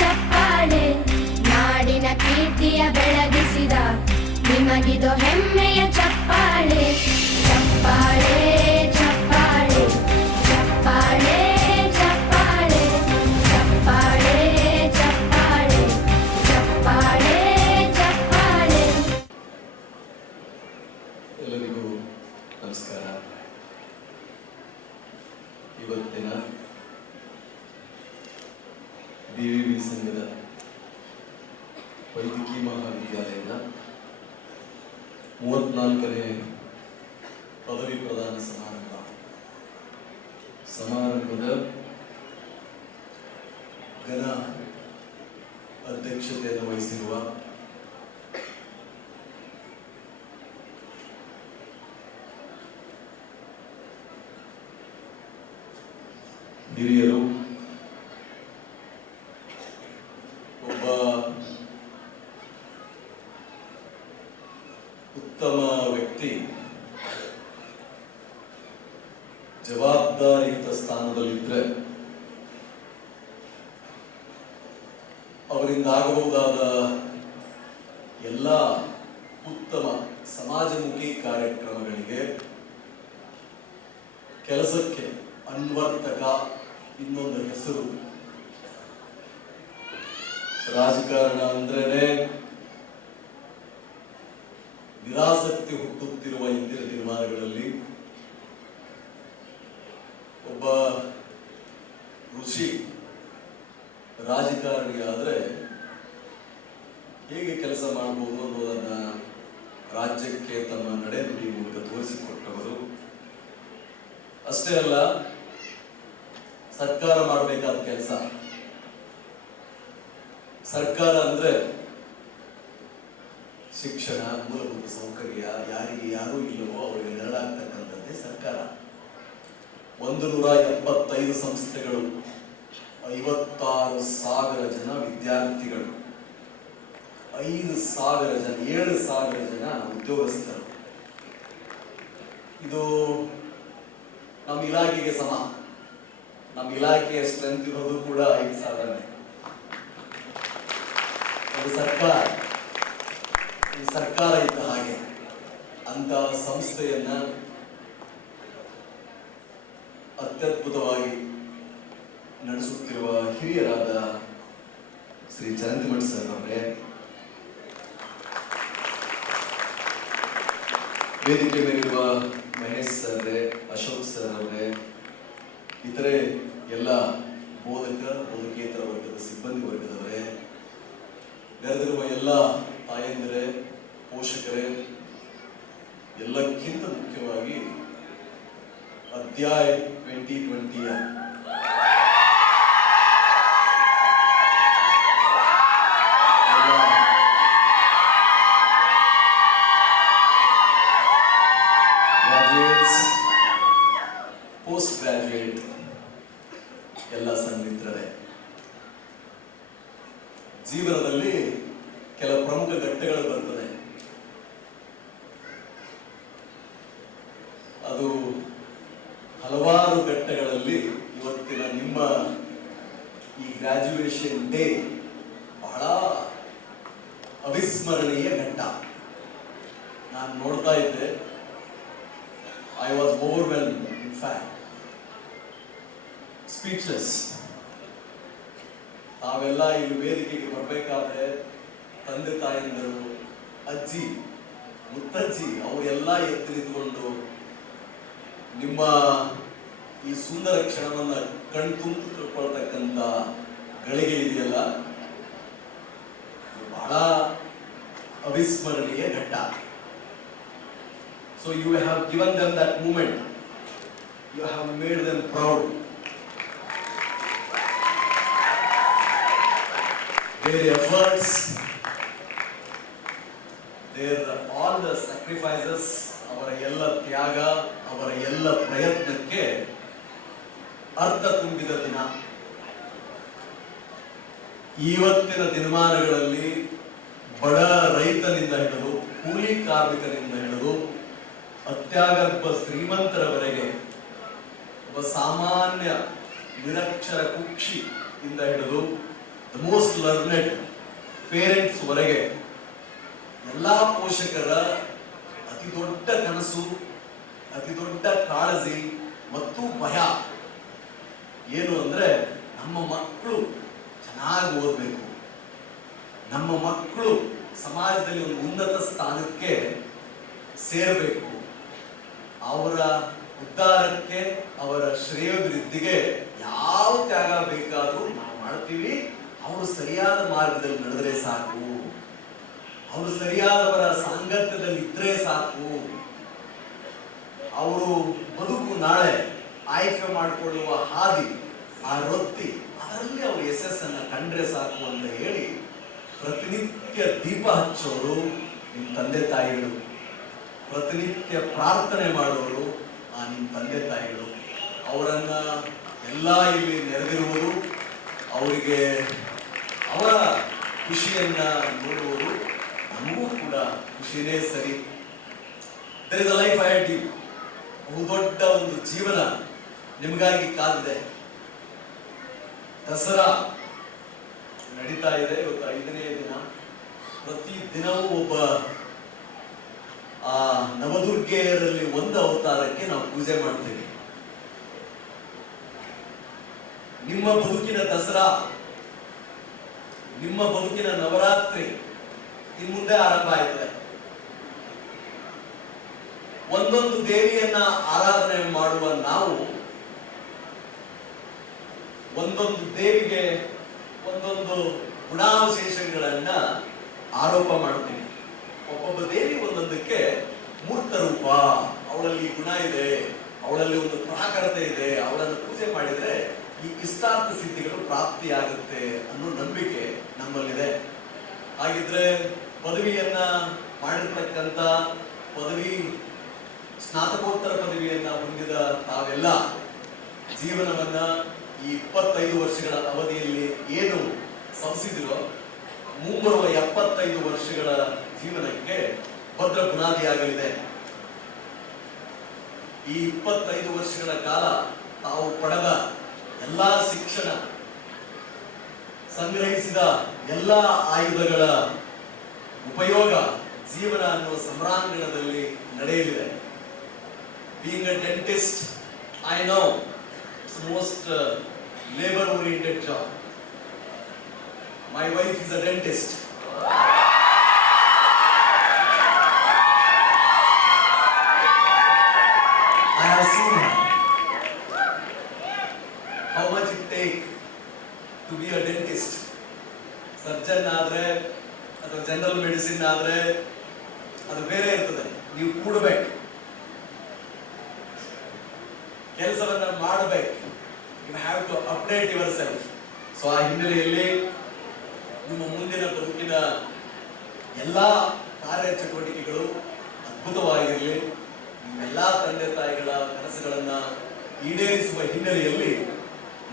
ಚಪ್ಪಾಳೆ, ನಾಡಿನ ಕೀರ್ತಿಯ ಬೆಳಗಿಸಿದ ನಿಮಗಿದು ಹೆಮ್ಮೆಯ ಚಪ್ಪಾಳೆ. ಚಪ್ಪಾಳೆ ಚಪ್ಪಾಳೆ ಚಪ್ಪಾಳೆ ಚಪ್ಪಾಳೆ ಚಪ್ಪಾಳೆ ಚಪ್ಪಾಳೆ ಚಪ್ಪಾಳೆ ಚಪ್ಪಾಳೆ. ಎಲ್ಲರಿಗೂ ನಮಸ್ಕಾರ. ಇವತ್ತಿನ BVB ಸಂಘದ ವೈದ್ಯಕೀಯ ಮಹಾವಿದ್ಯಾಲಯದ 34ನೇ ಪದವಿ ಪ್ರದಾನ ಸಮಾರಂಭದ ಘನ ಅಧ್ಯಕ್ಷತೆಯನ್ನು ವಹಿಸಿರುವ ಹಿರಿಯರು, ಒಬ್ಬ ಉತ್ತಮ ವ್ಯಕ್ತಿ ಜವಾಬ್ದಾರಿಯುತ ಸ್ಥಾನದಲ್ಲಿದ್ದರೆ ಅವರಿಂದ ಆಗಬಹುದಾದ ಎಲ್ಲ ಉತ್ತಮ ಸಮಾಜಮುಖಿ ಕಾರ್ಯಕ್ರಮಗಳಿಗೆ ಕೆಲಸಕ್ಕೆ ಅನ್ವರ್ತಕ ಇನ್ನೊಂದು ಹೆಸರು. ರಾಜಕಾರಣ ಅಂದ್ರೇನೆ ನಿರಾಸಕ್ತಿ ಹುಟ್ಟುತ್ತಿರುವ ಇಂದಿನ ದಿನಮಾನಗಳಲ್ಲಿ ಒಬ್ಬ ಋಷಿ ರಾಜಕಾರಣಿ ಆದ್ರೆ ಹೇಗೆ ಕೆಲಸ ಮಾಡಬಹುದು ಅನ್ನೋದನ್ನ ರಾಜ್ಯಕ್ಕೆ ತಮ್ಮ ನಡೆನುಡಿ ಮೂಲಕ ತೋರಿಸಿಕೊಟ್ಟವರು. ಅಷ್ಟೇ ಅಲ್ಲ, ಸರ್ಕಾರ ಮಾಡಬೇಕಾದ ಕೆಲಸ, ಸರ್ಕಾರ ಅಂದ್ರೆ ಶಿಕ್ಷಣ, ಮೂಲಭೂತ ಸೌಕರ್ಯ, ಯಾರಿಗೆ ಯಾರೂ ಇಲ್ಲವೋ ಅವರಿಗೆ ನೆರಳಾಗ್ತಕ್ಕಂಥದ್ದೇ ಸರ್ಕಾರ. 175 ಸಂಸ್ಥೆಗಳು, 56,000 ಜನ ವಿದ್ಯಾರ್ಥಿಗಳು, 5,000 ಜನ, 7,000 ಜನ ಉದ್ಯೋಗಸ್ಥರು. ಇದು ನಮ್ಮ ಇಲಾಖೆಗೆ ಸಮ. ನಮ್ಮ ಇಲಾಖೆಯ ಸ್ಟ್ರೆಂತ್ ಇರೋದು ಕೂಡ 5,000. ಅದು ಸರ್ಕಾರ, ಈ ಸರ್ಕಾರ ಇದ್ದ ಹಾಗೆ ಅಂತ ಸಂಸ್ಥೆಯನ್ನ ಅತ್ಯದ್ಭುತವಾಗಿ ನಡೆಸುತ್ತಿರುವ ಹಿರಿಯರಾದ ಶ್ರೀ ಚರಂತಿಮಠ ಸರ್ ಅವರೇ, ವೇದಿಕೆ ಮೇಲಿರುವ ಮಹೇಶ್ ಸರ್, ಅಶೋಕ್ ಸರ್ ಅವರೇ, ಇತರೆ ಎಲ್ಲ ಬೋಧಕೇತರ ವರ್ಗದ ಸಿಬ್ಬಂದಿ ವರ್ಗದವರೇ, ಬೆರೆದಿರುವ ಎಲ್ಲ ತಾಯಂದಿರೇ, ಪೋಷಕರೇ, ಎಲ್ಲಕ್ಕಿಂತ ಮುಖ್ಯವಾಗಿ ಅಧ್ಯಾಯ 2020ಯ ಗ್ರಾಜುಯೇಟ್ಸ್, ಪೋಸ್ಟ್ ಗ್ರಾಜುಯೇಟ್ ಎಲ್ಲ ಸನ್ಮಿತ್ರರೇ, ಜೀವನದಲ್ಲಿ ಕೆಲ ಪ್ರಮುಖ ಘಟ್ಟಗಳು ಬರ್ತದೆ. ಅದು ಹಲವಾರು ಘಟ್ಟಗಳಲ್ಲಿ ಇವತ್ತಿನ ನಿಮ್ಮ ಈ ಗ್ರಾಜುಯೇಷನ್ ಡೇ ಬಹಳ ಅವಿಸ್ಮರಣೀಯ ಘಟ್ಟ. ನಾನು ನೋಡ್ತಾ ಇದ್ದೆ, I was overwhelmed, in fact speechless. ತಾವೆಲ್ಲ ಇಲ್ಲಿ ವೇದಿಕೆಗೆ ಬರಬೇಕಾದ್ರೆ ತಂದೆ ತಾಯಂದರು, ಅಜ್ಜಿ ಮುತ್ತಜ್ಜಿ ಅವರೆಲ್ಲ ಎದ್ದು ನಿಂತುಕೊಂಡು ನಿಮ್ಮ ಈ ಸುಂದರ ಕ್ಷಣವನ್ನ ಕಣ್ತುಂಬಿಕೊಳ್ತಕ್ಕಂಥ ಗಳಿಗೆ ಇದೆಯಲ್ಲ, ಬಹಳ ಅವಿಸ್ಮರಣೀಯ ಘಟ್ಟ. So you have given them that moment, you have made them proud. Their efforts, all the sacrifices, ಅವರ ಎಲ್ಲ ತ್ಯಾಗ, ಅವರ ಎಲ್ಲ ಪ್ರಯತ್ನಕ್ಕೆ ಅರ್ಥ ತುಂಬಿದ ದಿನ. ಇವತ್ತಿನ ದಿನಮಾನಗಳಲ್ಲಿ ಬಡ ರೈತನಿಂದ ಹಿಡಿದು ಕೂಲಿ ಕಾರ್ಮಿಕನಿಂದ ಹಿಡಿದು ಅತ್ಯಾಗರ್ಭ ಶ್ರೀಮಂತರವರೆಗೆ, ಒಬ್ಬ ಸಾಮಾನ್ಯ ನಿರಕ್ಷರ ಕುಕ್ಷಿ ಇಂದ ಹಿಡಿದು ದ ಮೋಸ್ಟ್ ಲರ್ನೆಡ್ ಪೇರೆಂಟ್ಸ್ ವರೆಗೆ ಎಲ್ಲಾ ಪೋಷಕರ ಅತಿ ದೊಡ್ಡ ಕನಸು, ಅತಿ ದೊಡ್ಡ ಕಾಳಜಿ ಮತ್ತು ಭಯ ಏನು ಅಂದ್ರೆ ನಮ್ಮ ಮಕ್ಕಳು ಚೆನ್ನಾಗಿ ಓದಬೇಕು, ನಮ್ಮ ಮಕ್ಕಳು ಸಮಾಜದಲ್ಲಿ ಒಂದು ಉನ್ನತ ಸ್ಥಾನಕ್ಕೆ ಸೇರಬೇಕು, ಅವರ ಉದ್ಧಾರಕ್ಕೆ, ಅವರ ಶ್ರೇಯೋಭಿವೃದ್ಧಿಗೆ ಯಾವ ತ್ಯಾಗ ಬೇಕಾದರೂ ನಾವು ಮಾಡ್ತೀವಿ. ಅವರು ಸರಿಯಾದ ಮಾರ್ಗದಲ್ಲಿ ನಡೆದ್ರೆ ಸಾಕು, ಅವರು ಸರಿಯಾದವರ ಸಾಂಗತ್ಯದಲ್ಲಿ ಇದ್ರೆ ಸಾಕು, ಅವರು ಬದುಕು ನಾಳೆ ಆಯ್ಕೆ ಮಾಡಿಕೊಳ್ಳುವ ಹಾದಿ, ಆ ವೃತ್ತಿ, ಅದರಲ್ಲಿ ಅವರು ಯಶಸ್ಸನ್ನ ಕಂಡ್ರೆ ಸಾಕು ಅಂತ ಹೇಳಿ ಪ್ರತಿನಿತ್ಯ ದೀಪ ಹಚ್ಚೋರು ನಿಮ್ಮ ತಂದೆ ತಾಯಿಗಳು, ಪ್ರತಿನಿತ್ಯ ಪ್ರಾರ್ಥನೆ ಮಾಡೋರು ನಿಮ್ಮ ತಂದೆ ತಾಯಿಗಳು. ಅವರನ್ನ ಎಲ್ಲ ಇಲ್ಲಿ ನೆರೆದಿರುವುದು, ಅವರಿಗೆ ಅವರ ಖುಷಿಯನ್ನ ನೋಡುವುದು ನಮಗೂ ಕೂಡ ಖುಷಿನೇ ಸರಿ. There is a life ahead you. ಬಹುದೊಡ್ಡ ಒಂದು ಜೀವನ ನಿಮಗಾಗಿ ಕಾದಿದೆ. ದಸರಾ ನಡೀತಾ ಇದೆ, ಇವತ್ತು 5ನೇ ದಿನ. ಪ್ರತಿ ದಿನವೂ ಒಬ್ಬ ನವದುರ್ಗೆಯರಲ್ಲಿ ಒಂದು ಅವತಾರಕ್ಕೆ ನಾವು ಪೂಜೆ ಮಾಡ್ತೇವೆ. ನಿಮ್ಮ ಬದುಕಿನ ದಸರಾ, ನಿಮ್ಮ ಬದುಕಿನ ನವರಾತ್ರಿ ಇನ್ನು ಮುಂದೆ ಆರಂಭ ಆಯ್ತದೆ. ಒಂದೊಂದು ದೇವಿಯನ್ನ ಆರಾಧನೆ ಮಾಡುವ ನಾವು ಒಂದೊಂದು ದೇವಿಗೆ ಒಂದೊಂದು ಗುಣಾವಿಶೇಷಗಳನ್ನ ಆರೋಪ ಮಾಡ್ತೀವಿ. ಒಬ್ಬೊಬ್ಬ ದೇವಿ ಒಂದೊಂದಕ್ಕೆ ಮೂರ್ತ ರೂಪ, ಅವಳಲ್ಲಿ ಗುಣ ಇದೆ, ಅವಳಲ್ಲಿ ಒಂದು ಪ್ರಾಕರತೆ ಇದೆ, ಅವಳನ್ನು ಪೂಜೆ ಮಾಡಿದ್ರೆ ಈ ಇಷ್ಟಾರ್ಥ ಸಿದ್ಧಿಗಳು ಪ್ರಾಪ್ತಿಯಾಗುತ್ತೆ ಅನ್ನೋ ನಂಬಿಕೆ ನಮ್ಮಲ್ಲಿದೆ. ಹಾಗಿದ್ರೆ ಪದವಿಯನ್ನ ಮಾಡಿರ್ತಕ್ಕಂಥ ಪದವಿ, ಸ್ನಾತಕೋತ್ತರ ಪದವಿಯನ್ನ ಹೊಂದಿದ ತಾವೆಲ್ಲ ಜೀವನವನ್ನ ಈ 25 ವರ್ಷಗಳ ಅವಧಿಯಲ್ಲಿ ಏನು ಸವಿಸಿದಿರೋ, ಮುಂಬರುವ 75 ವರ್ಷಗಳ ಜೀವನಕ್ಕೆ ಭದ್ರ ಬುನಾದಿಯಾಗಲಿದೆ. ಈ 25 ವರ್ಷಗಳ ಕಾಲ ತಾವು ಪಡೆದ ಎಲ್ಲಾ ಶಿಕ್ಷಣ, ಸಂಗ್ರಹಿಸಿದ ಎಲ್ಲಾ ಆಯುಧಗಳ ಉಪಯೋಗ ಜೀವನ ಅನ್ನುವ ಸಂಭ್ರಾಂಗಣದಲ್ಲಿ ನಡೆಯಲಿದೆ. Being a dentist, I know it's the most labor-oriented job. My wife is a dentist. I have seen her. How much it takes to be a dentist. Surgeon ಆದ್ರೆ ಅಥವಾ ಜನರಲ್ ಮೆಡಿಸಿನ್ ಆದ್ರೆ ಅದು ಬೇರೆ ಇರ್ತದೆ. ನೀವು ಕೂಡಬೇಕು, ಕೆಲಸವನ್ನ ಮಾಡಬೇಕು. You have to update yourself. So ಆ ಹಿನ್ನೆಲೆಯಲ್ಲಿ ನಿಮ್ಮ ಮುಂದಿನ ಬದುಕಿನ ಎಲ್ಲ ಕಾರ್ಯಚಟುವಟಿಕೆಗಳು ಅದ್ಭುತವಾಗಿರಲಿ. ನಿಮ್ಮೆಲ್ಲ ತಂದೆ ತಾಯಿಗಳ ಕನಸುಗಳನ್ನ ಈಡೇರಿಸುವ ಹಿನ್ನೆಲೆಯಲ್ಲಿ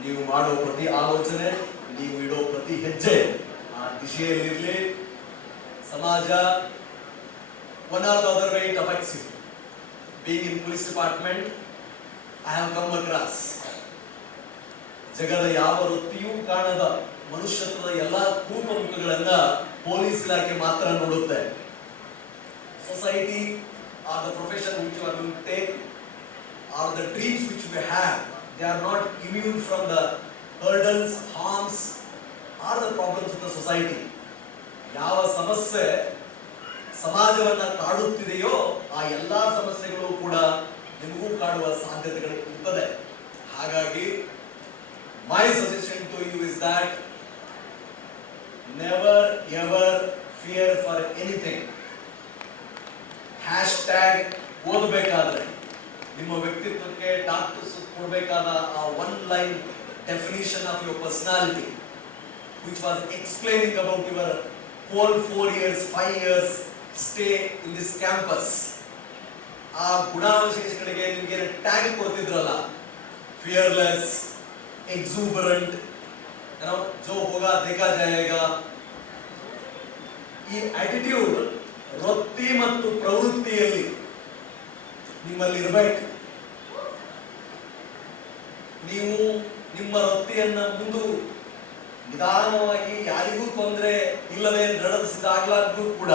ನೀವು ಮಾಡುವ ಪ್ರತಿ ಆಲೋಚನೆ, ನೀವು ಇಡೋ ಪ್ರತಿ ಹೆಜ್ಜೆ ಆ ದಿಶೆಯಲ್ಲಿರಲಿ. ಸಮಾಜ one or the other way it affects you. Being in police department, I have come across ಜಗದ ಯಾವ ವೃತ್ತಿಯೂ ಕಾಣದ ಮನುಷ್ಯತ್ವದ ಎಲ್ಲ ರೂಪ ಮುಖಗಳನ್ನ ಪೊಲೀಸ್ ಇಲಾಖೆ ಮಾತ್ರ ನೋಡುತ್ತೆ. Society or the profession which you are going to take or the dreams which you have, they are not immune from the hurdles, harms or the problems of the society. ಯಾವ ಸಮಸ್ಯೆ ಸಮಾಜವನ್ನ ಕಾಡುತ್ತಿದೆಯೋ ಆ ಎಲ್ಲಾ ಸಮಸ್ಯೆಗಳು ಕೂಡ ನಿಮಗೂ ಕಾಡುವ ಸಾಧ್ಯತೆಗಳು ಇರ್ತದೆ. ಹಾಗಾಗಿ my suggestion to you is that never ever fear for anything. hashtag ಓದಬೇಕಾದ್ರೆ ನಿಮ್ಮ ವ್ಯಕ್ತಿತ್ವಕ್ಕೆ ಡಾಕ್ಟರ್ಸ್ ಕೊಡಬೇಕಾದ ಆ one line definition of your personality which was explaining about your whole 4 years 5 years stay in this campus. ಆ ಗುಣಾವಿಶೇಷಗಳಿಗೆ ನಿಮಗೆ tag ಕೊಡ್ತಿದ್ರಲ್ಲ, fearless, exuberant, जो होगा देखा जाएगा. ಈ ಆಟಿಟ್ಯೂಡ್ ವೃತ್ತಿ ಮತ್ತು ಪ್ರವೃತ್ತಿಯಲ್ಲಿ ನಿಮ್ಮಲ್ಲಿ ಇರಬೇಕು. ನೀವು ನಿಮ್ಮ ವೃತ್ತಿಯನ್ನ ಮುಂದೆ ನಿಧಾನವಾಗಿ ಯಾರಿಗೂ ತೊಂದರೆ ಇಲ್ಲದೆ ನಡೆಸಿದಾಗಲಾದ್ರೂ ಕೂಡ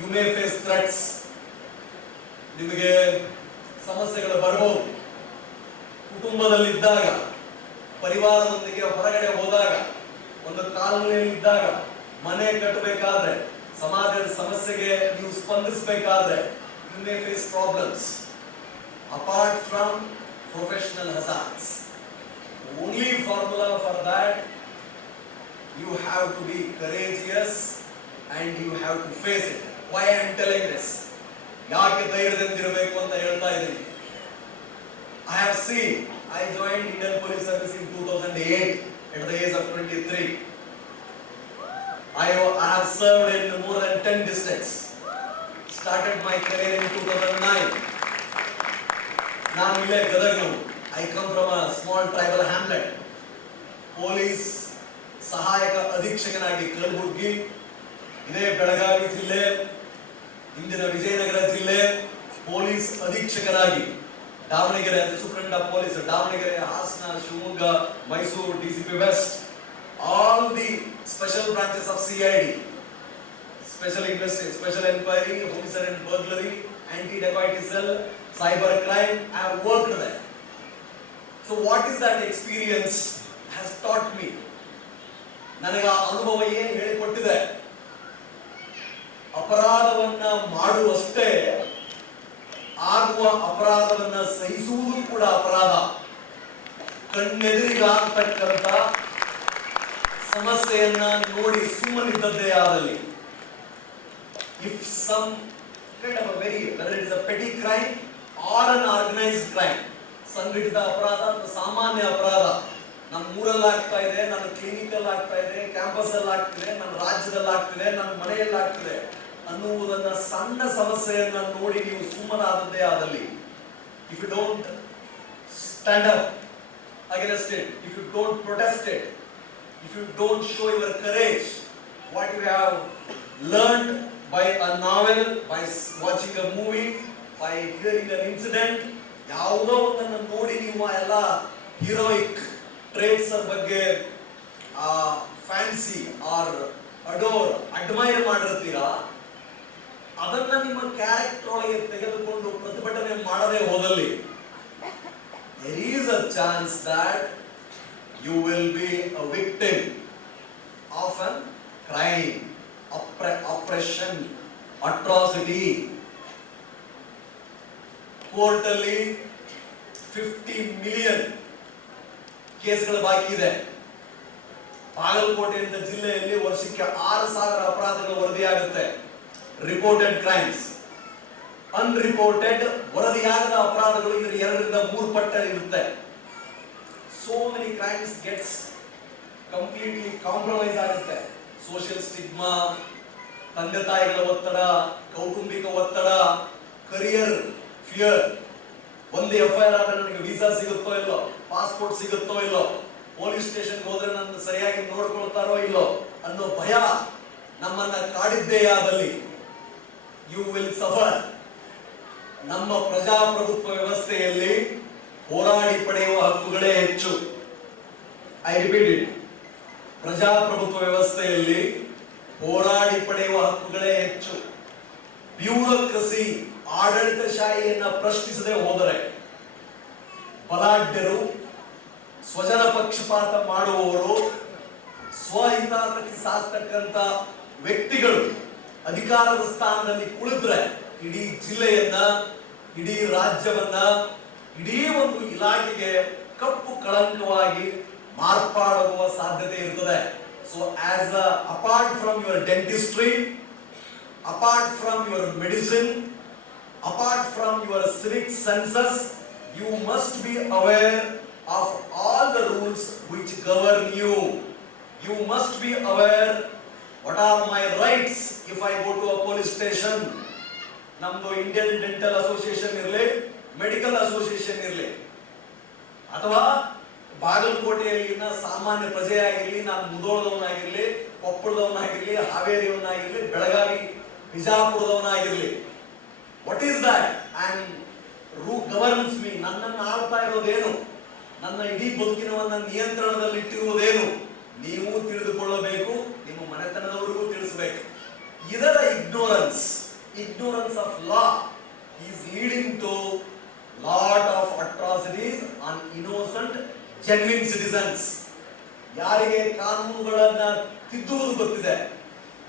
ಯು ಮೇ ಫೇಸ್ ಥ್ರೆಟ್ಸ್, ನಿಮಗೆ ಸಮಸ್ಯೆಗಳು ಬರಬಹುದು. ಕುಟುಂಬದಲ್ಲಿದ್ದಾಗ, ಪರಿವಾರದೊಂದಿಗೆ ಹೊರಗಡೆ ಹೋದಾಗ, ಒಂದು ಕಾಲೋನಿಯಲ್ಲಿದ್ದಾಗ, ಮನೆ ಕಟ್ಟಬೇಕಾದ್ರೆ, ಸಮಾಜದ ಸಮಸ್ಯೆಗೆ ನೀವು ಸ್ಪಂದಿಸಬೇಕಾದ್ರೆ you may face problems apart from professional hazards. Only formula for that, you have to be courageous and you have to face it. Why I am telling this? ಯಾಕೆ ಧೈರ್ಯದಿಂದಿರಬೇಕು ಅಂತ ಹೇಳ್ತಾ ಇದ್ದೀನಿ. I have seen, I joined Indian Police Service in 2008 at the age of 23. I have served in more than 10 districts. Started my career in 2009. ನಾನು ಇಲ್ಲೇ ಗದಗನವರು. I come from a small tribal hamlet. Police ಸಹಾಯಕ ಅಧೀಕ್ಷಕನಾಗಿ ಕಲಬುರ್ಗಿ, ಇದೇ ಬೆಳಗಾವಿ ಜಿಲ್ಲೆ, ಇಂದಿನ ವಿಜಯನಗರ ಜಿಲ್ಲೆ, police ಅಧೀಕ್ಷಕರಾಗಿ Davangere superintendent police, Davangere, Hassan, Shivamogga, Mysuru, DCP west, all the special branches of CID, special inquiry, homicide and burglary, anti-dacoity cell, cyber crime, I have worked there. So what is that experience has taught me? ನನಗೆ ಆ ಅನುಭವ ಏನು ಹೇಳಿಕೊಟ್ಟಿದೆ? ಅಪರಾಧವನ್ನ ಮಾಡುವಷ್ಟೇ, ಆಗುವ ಅಪರಾಧವನ್ನ ಸಹಿಸುವುದು ಕೂಡ ಅಪರಾಧ. ಕಣ್ಣೆದುರಿಗಾಗತಕ್ಕಂತ ಸಮಸ್ಯೆಯನ್ನ ನೋಡಿ ಸುಮ್ಮನಿದ್ದದ್ದೇ ಆದಲ್ಲಿ, if some kind of a very, whether it is a petty crime or an organized crime, ಸಂಘಟಿತ ಅಪರಾಧ ಅಥವಾ ಸಾಮಾನ್ಯ ಅಪರಾಧ, ನಮ್ಮ ಊರಲ್ಲಿ ಆಗ್ತಾ ಇದೆ, ನನ್ನ ಕ್ಲಿನಿಕಲ್ಲಿ ಆಗ್ತಾ ಇದೆ, ಕ್ಯಾಂಪಸ್ ಅಲ್ಲಿ ಆಗ್ತಿದೆ, ನನ್ನ ರಾಜ್ಯದಲ್ಲಿ ಆಗ್ತಿದೆ, ನನ್ನ ಮನೆಯಲ್ಲಿ ಆಗ್ತಿದೆ ಅನ್ನುವುದನ್ನ ಸಣ್ಣ ಸಮಸ್ಯೆಯನ್ನ ನೋಡಿ ನೀವು ಸುಮ್ಮನಾದದ್ದೇ ಆದಲ್ಲಿ, if you don't stand up against it, if you don't protest it, if you don't show your courage, what you have learned by a novel, by watching a movie, by hearing an incident, ಯಾವುದೋ ಒಂದನ್ನು ನೋಡಿ ನೀವು ಎಲ್ಲ heroic traits ಬಗ್ಗೆ fancy R adore admire ಮಾಡಿರ್ತೀರಾ, ಅದನ್ನ ನಿಮ್ಮ character ಒಳಗೆ ತೆಗೆದುಕೊಂಡು ಪ್ರತಿಭಟನೆ ಮಾಡದೆ ಹೋದಲ್ಲಿ, there is a chance that you will be a victim of a crime, oppression, atrocity. ಕೋರ್ಟಲ್ಲಿ 50 ಮಿಲಿಯನ್ ಕೇಸ್ಗಳು ಬಾಕಿ ಇದೆ. ಬಾಗಲಕೋಟೆ ಅಂತ ಜಿಲ್ಲೆಯಲ್ಲಿ ವರ್ಷಕ್ಕೆ 6,000 ಅಪರಾಧಗಳು ವರದಿಯಾಗುತ್ತೆ. ರಿಪೋರ್ಟೆಡ್ ಕ್ರೈಮ್ಸ್, ಅನ್ರಿಪೋರ್ಟೆಡ್ ವರದಿಯಾಗದ ಅಪರಾಧಗಳು ಇದರ 2-3 ಪಟ್ಟ ಇರುತ್ತೆ. So many crimes gets completely compromise ಆಗುತ್ತೆ. ಸೋಷಿಯಲ್ ಸ್ಟಿಗ್ಮಾ, ತಂದೆ ತಾಯಿಗಳ ಒತ್ತಡ, ಕೌಟುಂಬಿಕ ಒತ್ತಡ, ಕರಿಯರ್ ಫಿಯರ್. ಒಂದು FIR ಆದ್ರೆ ನನಗೆ ವೀಸಾ ಸಿಗುತ್ತೋ ಇಲ್ಲೋ, ಪಾಸ್ಪೋರ್ಟ್ ಸಿಗುತ್ತೋ ಇಲ್ಲೋ, ಪೊಲೀಸ್ ಸ್ಟೇಷನ್ ಹೋದ್ರೆ ನನ್ನ ಸರಿಯಾಗಿ ನೋಡ್ಕೊಳ್ತಾರೋ ಇಲ್ಲೋ ಅನ್ನೋ ಭಯ ನಮ್ಮನ್ನ ಕಾಡಿದ್ದೇ ಆದಲ್ಲಿ ಯು ವಿಲ್ ಸಫರ್. ನಮ್ಮ ಪ್ರಜಾಪ್ರಭುತ್ವ ವ್ಯವಸ್ಥೆಯಲ್ಲಿ ಹೋರಾಡಿ ಪಡೆಯುವ ಹಕ್ಕುಗಳೇ ಹೆಚ್ಚು. ಐ ರಿಪೀಟ್ ಇಟ್, ಪ್ರಜಾಪ್ರಭುತ್ವ ವ್ಯವಸ್ಥೆಯಲ್ಲಿ ಹೋರಾಡಿ ಪಡೆಯುವ ಹಕ್ಕುಗಳೇ ಹೆಚ್ಚು. ಬ್ಯೂರೋಕ್ರಸಿ, ಆಡಳಿತಶಾಹಿಯನ್ನ ಪ್ರಶ್ನಿಸದೆ ಹೋದರೆ, ಬಲಾಢ್ಯರು, ಸ್ವಜನ ಪಕ್ಷಪಾತ ಮಾಡುವವರು, ಸ್ವಹಿತಾಸಕ್ತಿ ಸಾಧಿಸತಕ್ಕಂತ ವ್ಯಕ್ತಿಗಳು ಅಧಿಕಾರದ ಸ್ಥಾನದಲ್ಲಿ ಕುಳಿತರೆ ಇಡೀ ಜಿಲ್ಲೆಯನ್ನ, ಇಡೀ ರಾಜ್ಯವನ್ನ, ಇಡೀ ಒಂದು ಇಲಾಖೆಗೆ ಕಪ್ಪು ಕಳಂಕವಾಗಿ ಮಾರ್ಪಾಡುವ ಸಾಧ್ಯತೆ ಇರುತ್ತದೆ. So as apart from your dentistry, apart from your medicine, apart from your civic senses, you must be aware of all the rules which govern you. You must be aware what are my rights if I go to a police station. ನಮ್ದು Indian dental association ಇರಲಿ, medical association ಇರಲಿ, ಅಥವಾ ಬಾಗಲಕೋಟೆಯಲ್ಲಿನ ಸಾಮಾನ್ಯ ಪ್ರಜೆಯಾಗಿರಲಿ, ನಾನು ಮುಧೋಳದವನಾಗಿರಲಿ, ಕೊಪ್ಪಳದವನಾಗಿರಲಿ, ಹಾವೇರಿಯವನಾಗಿರಲಿ, ಬೆಳಗಾವಿ ಬಿಜಾಪುರದವನಾಗಿರಲಿ, what is that and who governs me, ನನ್ನನ್ನು ಆಳ್ತಾ ಇರೋದೇನು, ನನ್ನ ಇಡೀ ಬದುಕಿನವನ್ನ ನಿಯಂತ್ರಣದಲ್ಲಿ ಇಟ್ಟಿರುವುದೇನು, ನೀವು ತಿಳಿದುಕೊಳ್ಳಬೇಕು, ನಿಮ್ಮ ಮನೆತನದವರಿಗೂ ತಿಳಿಸಬೇಕು. ಇದರ ignorance of law is leading to lot of atrocities on innocent genuine citizens. ಯಾರಿಗೆ ಕಾನೂನುಗಳನ್ನ ತಿದ್ದುವುದು ಗೊತ್ತಿದೆ,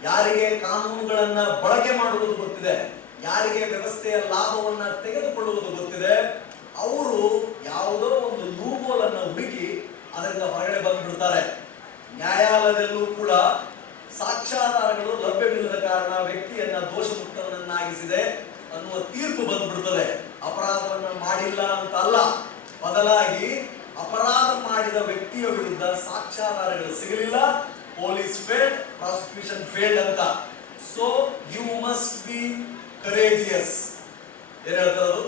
ಯಾರಿಗೆ ಕಾನೂನುಗಳನ್ನ ಬಳಕೆ ಮಾಡುವುದು ಗೊತ್ತಿದೆ, ಯಾರಿಗೆ ವ್ಯವಸ್ಥೆಯ ಲಾಭವನ್ನ ತೆಗೆದುಕೊಳ್ಳುವುದು ಗೊತ್ತಿದೆ, ಅವರು ಯಾವುದೋ ಒಂದು ಲೂಪೋಲ್ ಅನ್ನು ಹುಡುಕಿ ಅದರಿಂದ ಹೊರಗಡೆ ಬಂದ್ಬಿಡ್ತಾರೆ. ನ್ಯಾಯಾಲಯದಲ್ಲೂ ಕೂಡ ಸಾಕ್ಷ್ಯಾಧಾರಗಳು ಲಭ್ಯವಿಲ್ಲದ ಕಾರಣ ವ್ಯಕ್ತಿಯನ್ನ ದೋಷಮುಕ್ತವನ್ನಾಗಿಸಿದೆ ಅನ್ನುವ ತೀರ್ಪು ಬಂದ್ಬಿಡ್ತದೆ. ಅಪರಾಧವನ್ನ ಮಾಡಿಲ್ಲ ಅಂತ ಅಲ್ಲ, ಬದಲಾಗಿ ಅಪರಾಧ ಮಾಡಿದ ವ್ಯಕ್ತಿಯ ವಿರುದ್ಧ ಸಾಕ್ಷ್ಯಾಧಾರಗಳು ಸಿಗಲಿಲ್ಲ, ಪೊಲೀಸ್ ಫೇಲ್ಡ್, ಪ್ರಾಸಿಕ್ಯೂಷನ್ ಫೇಲ್ಡ್ ಅಂತ. So you must be courageous. ಏನ್ ಹೇಳ್ತಾರದು?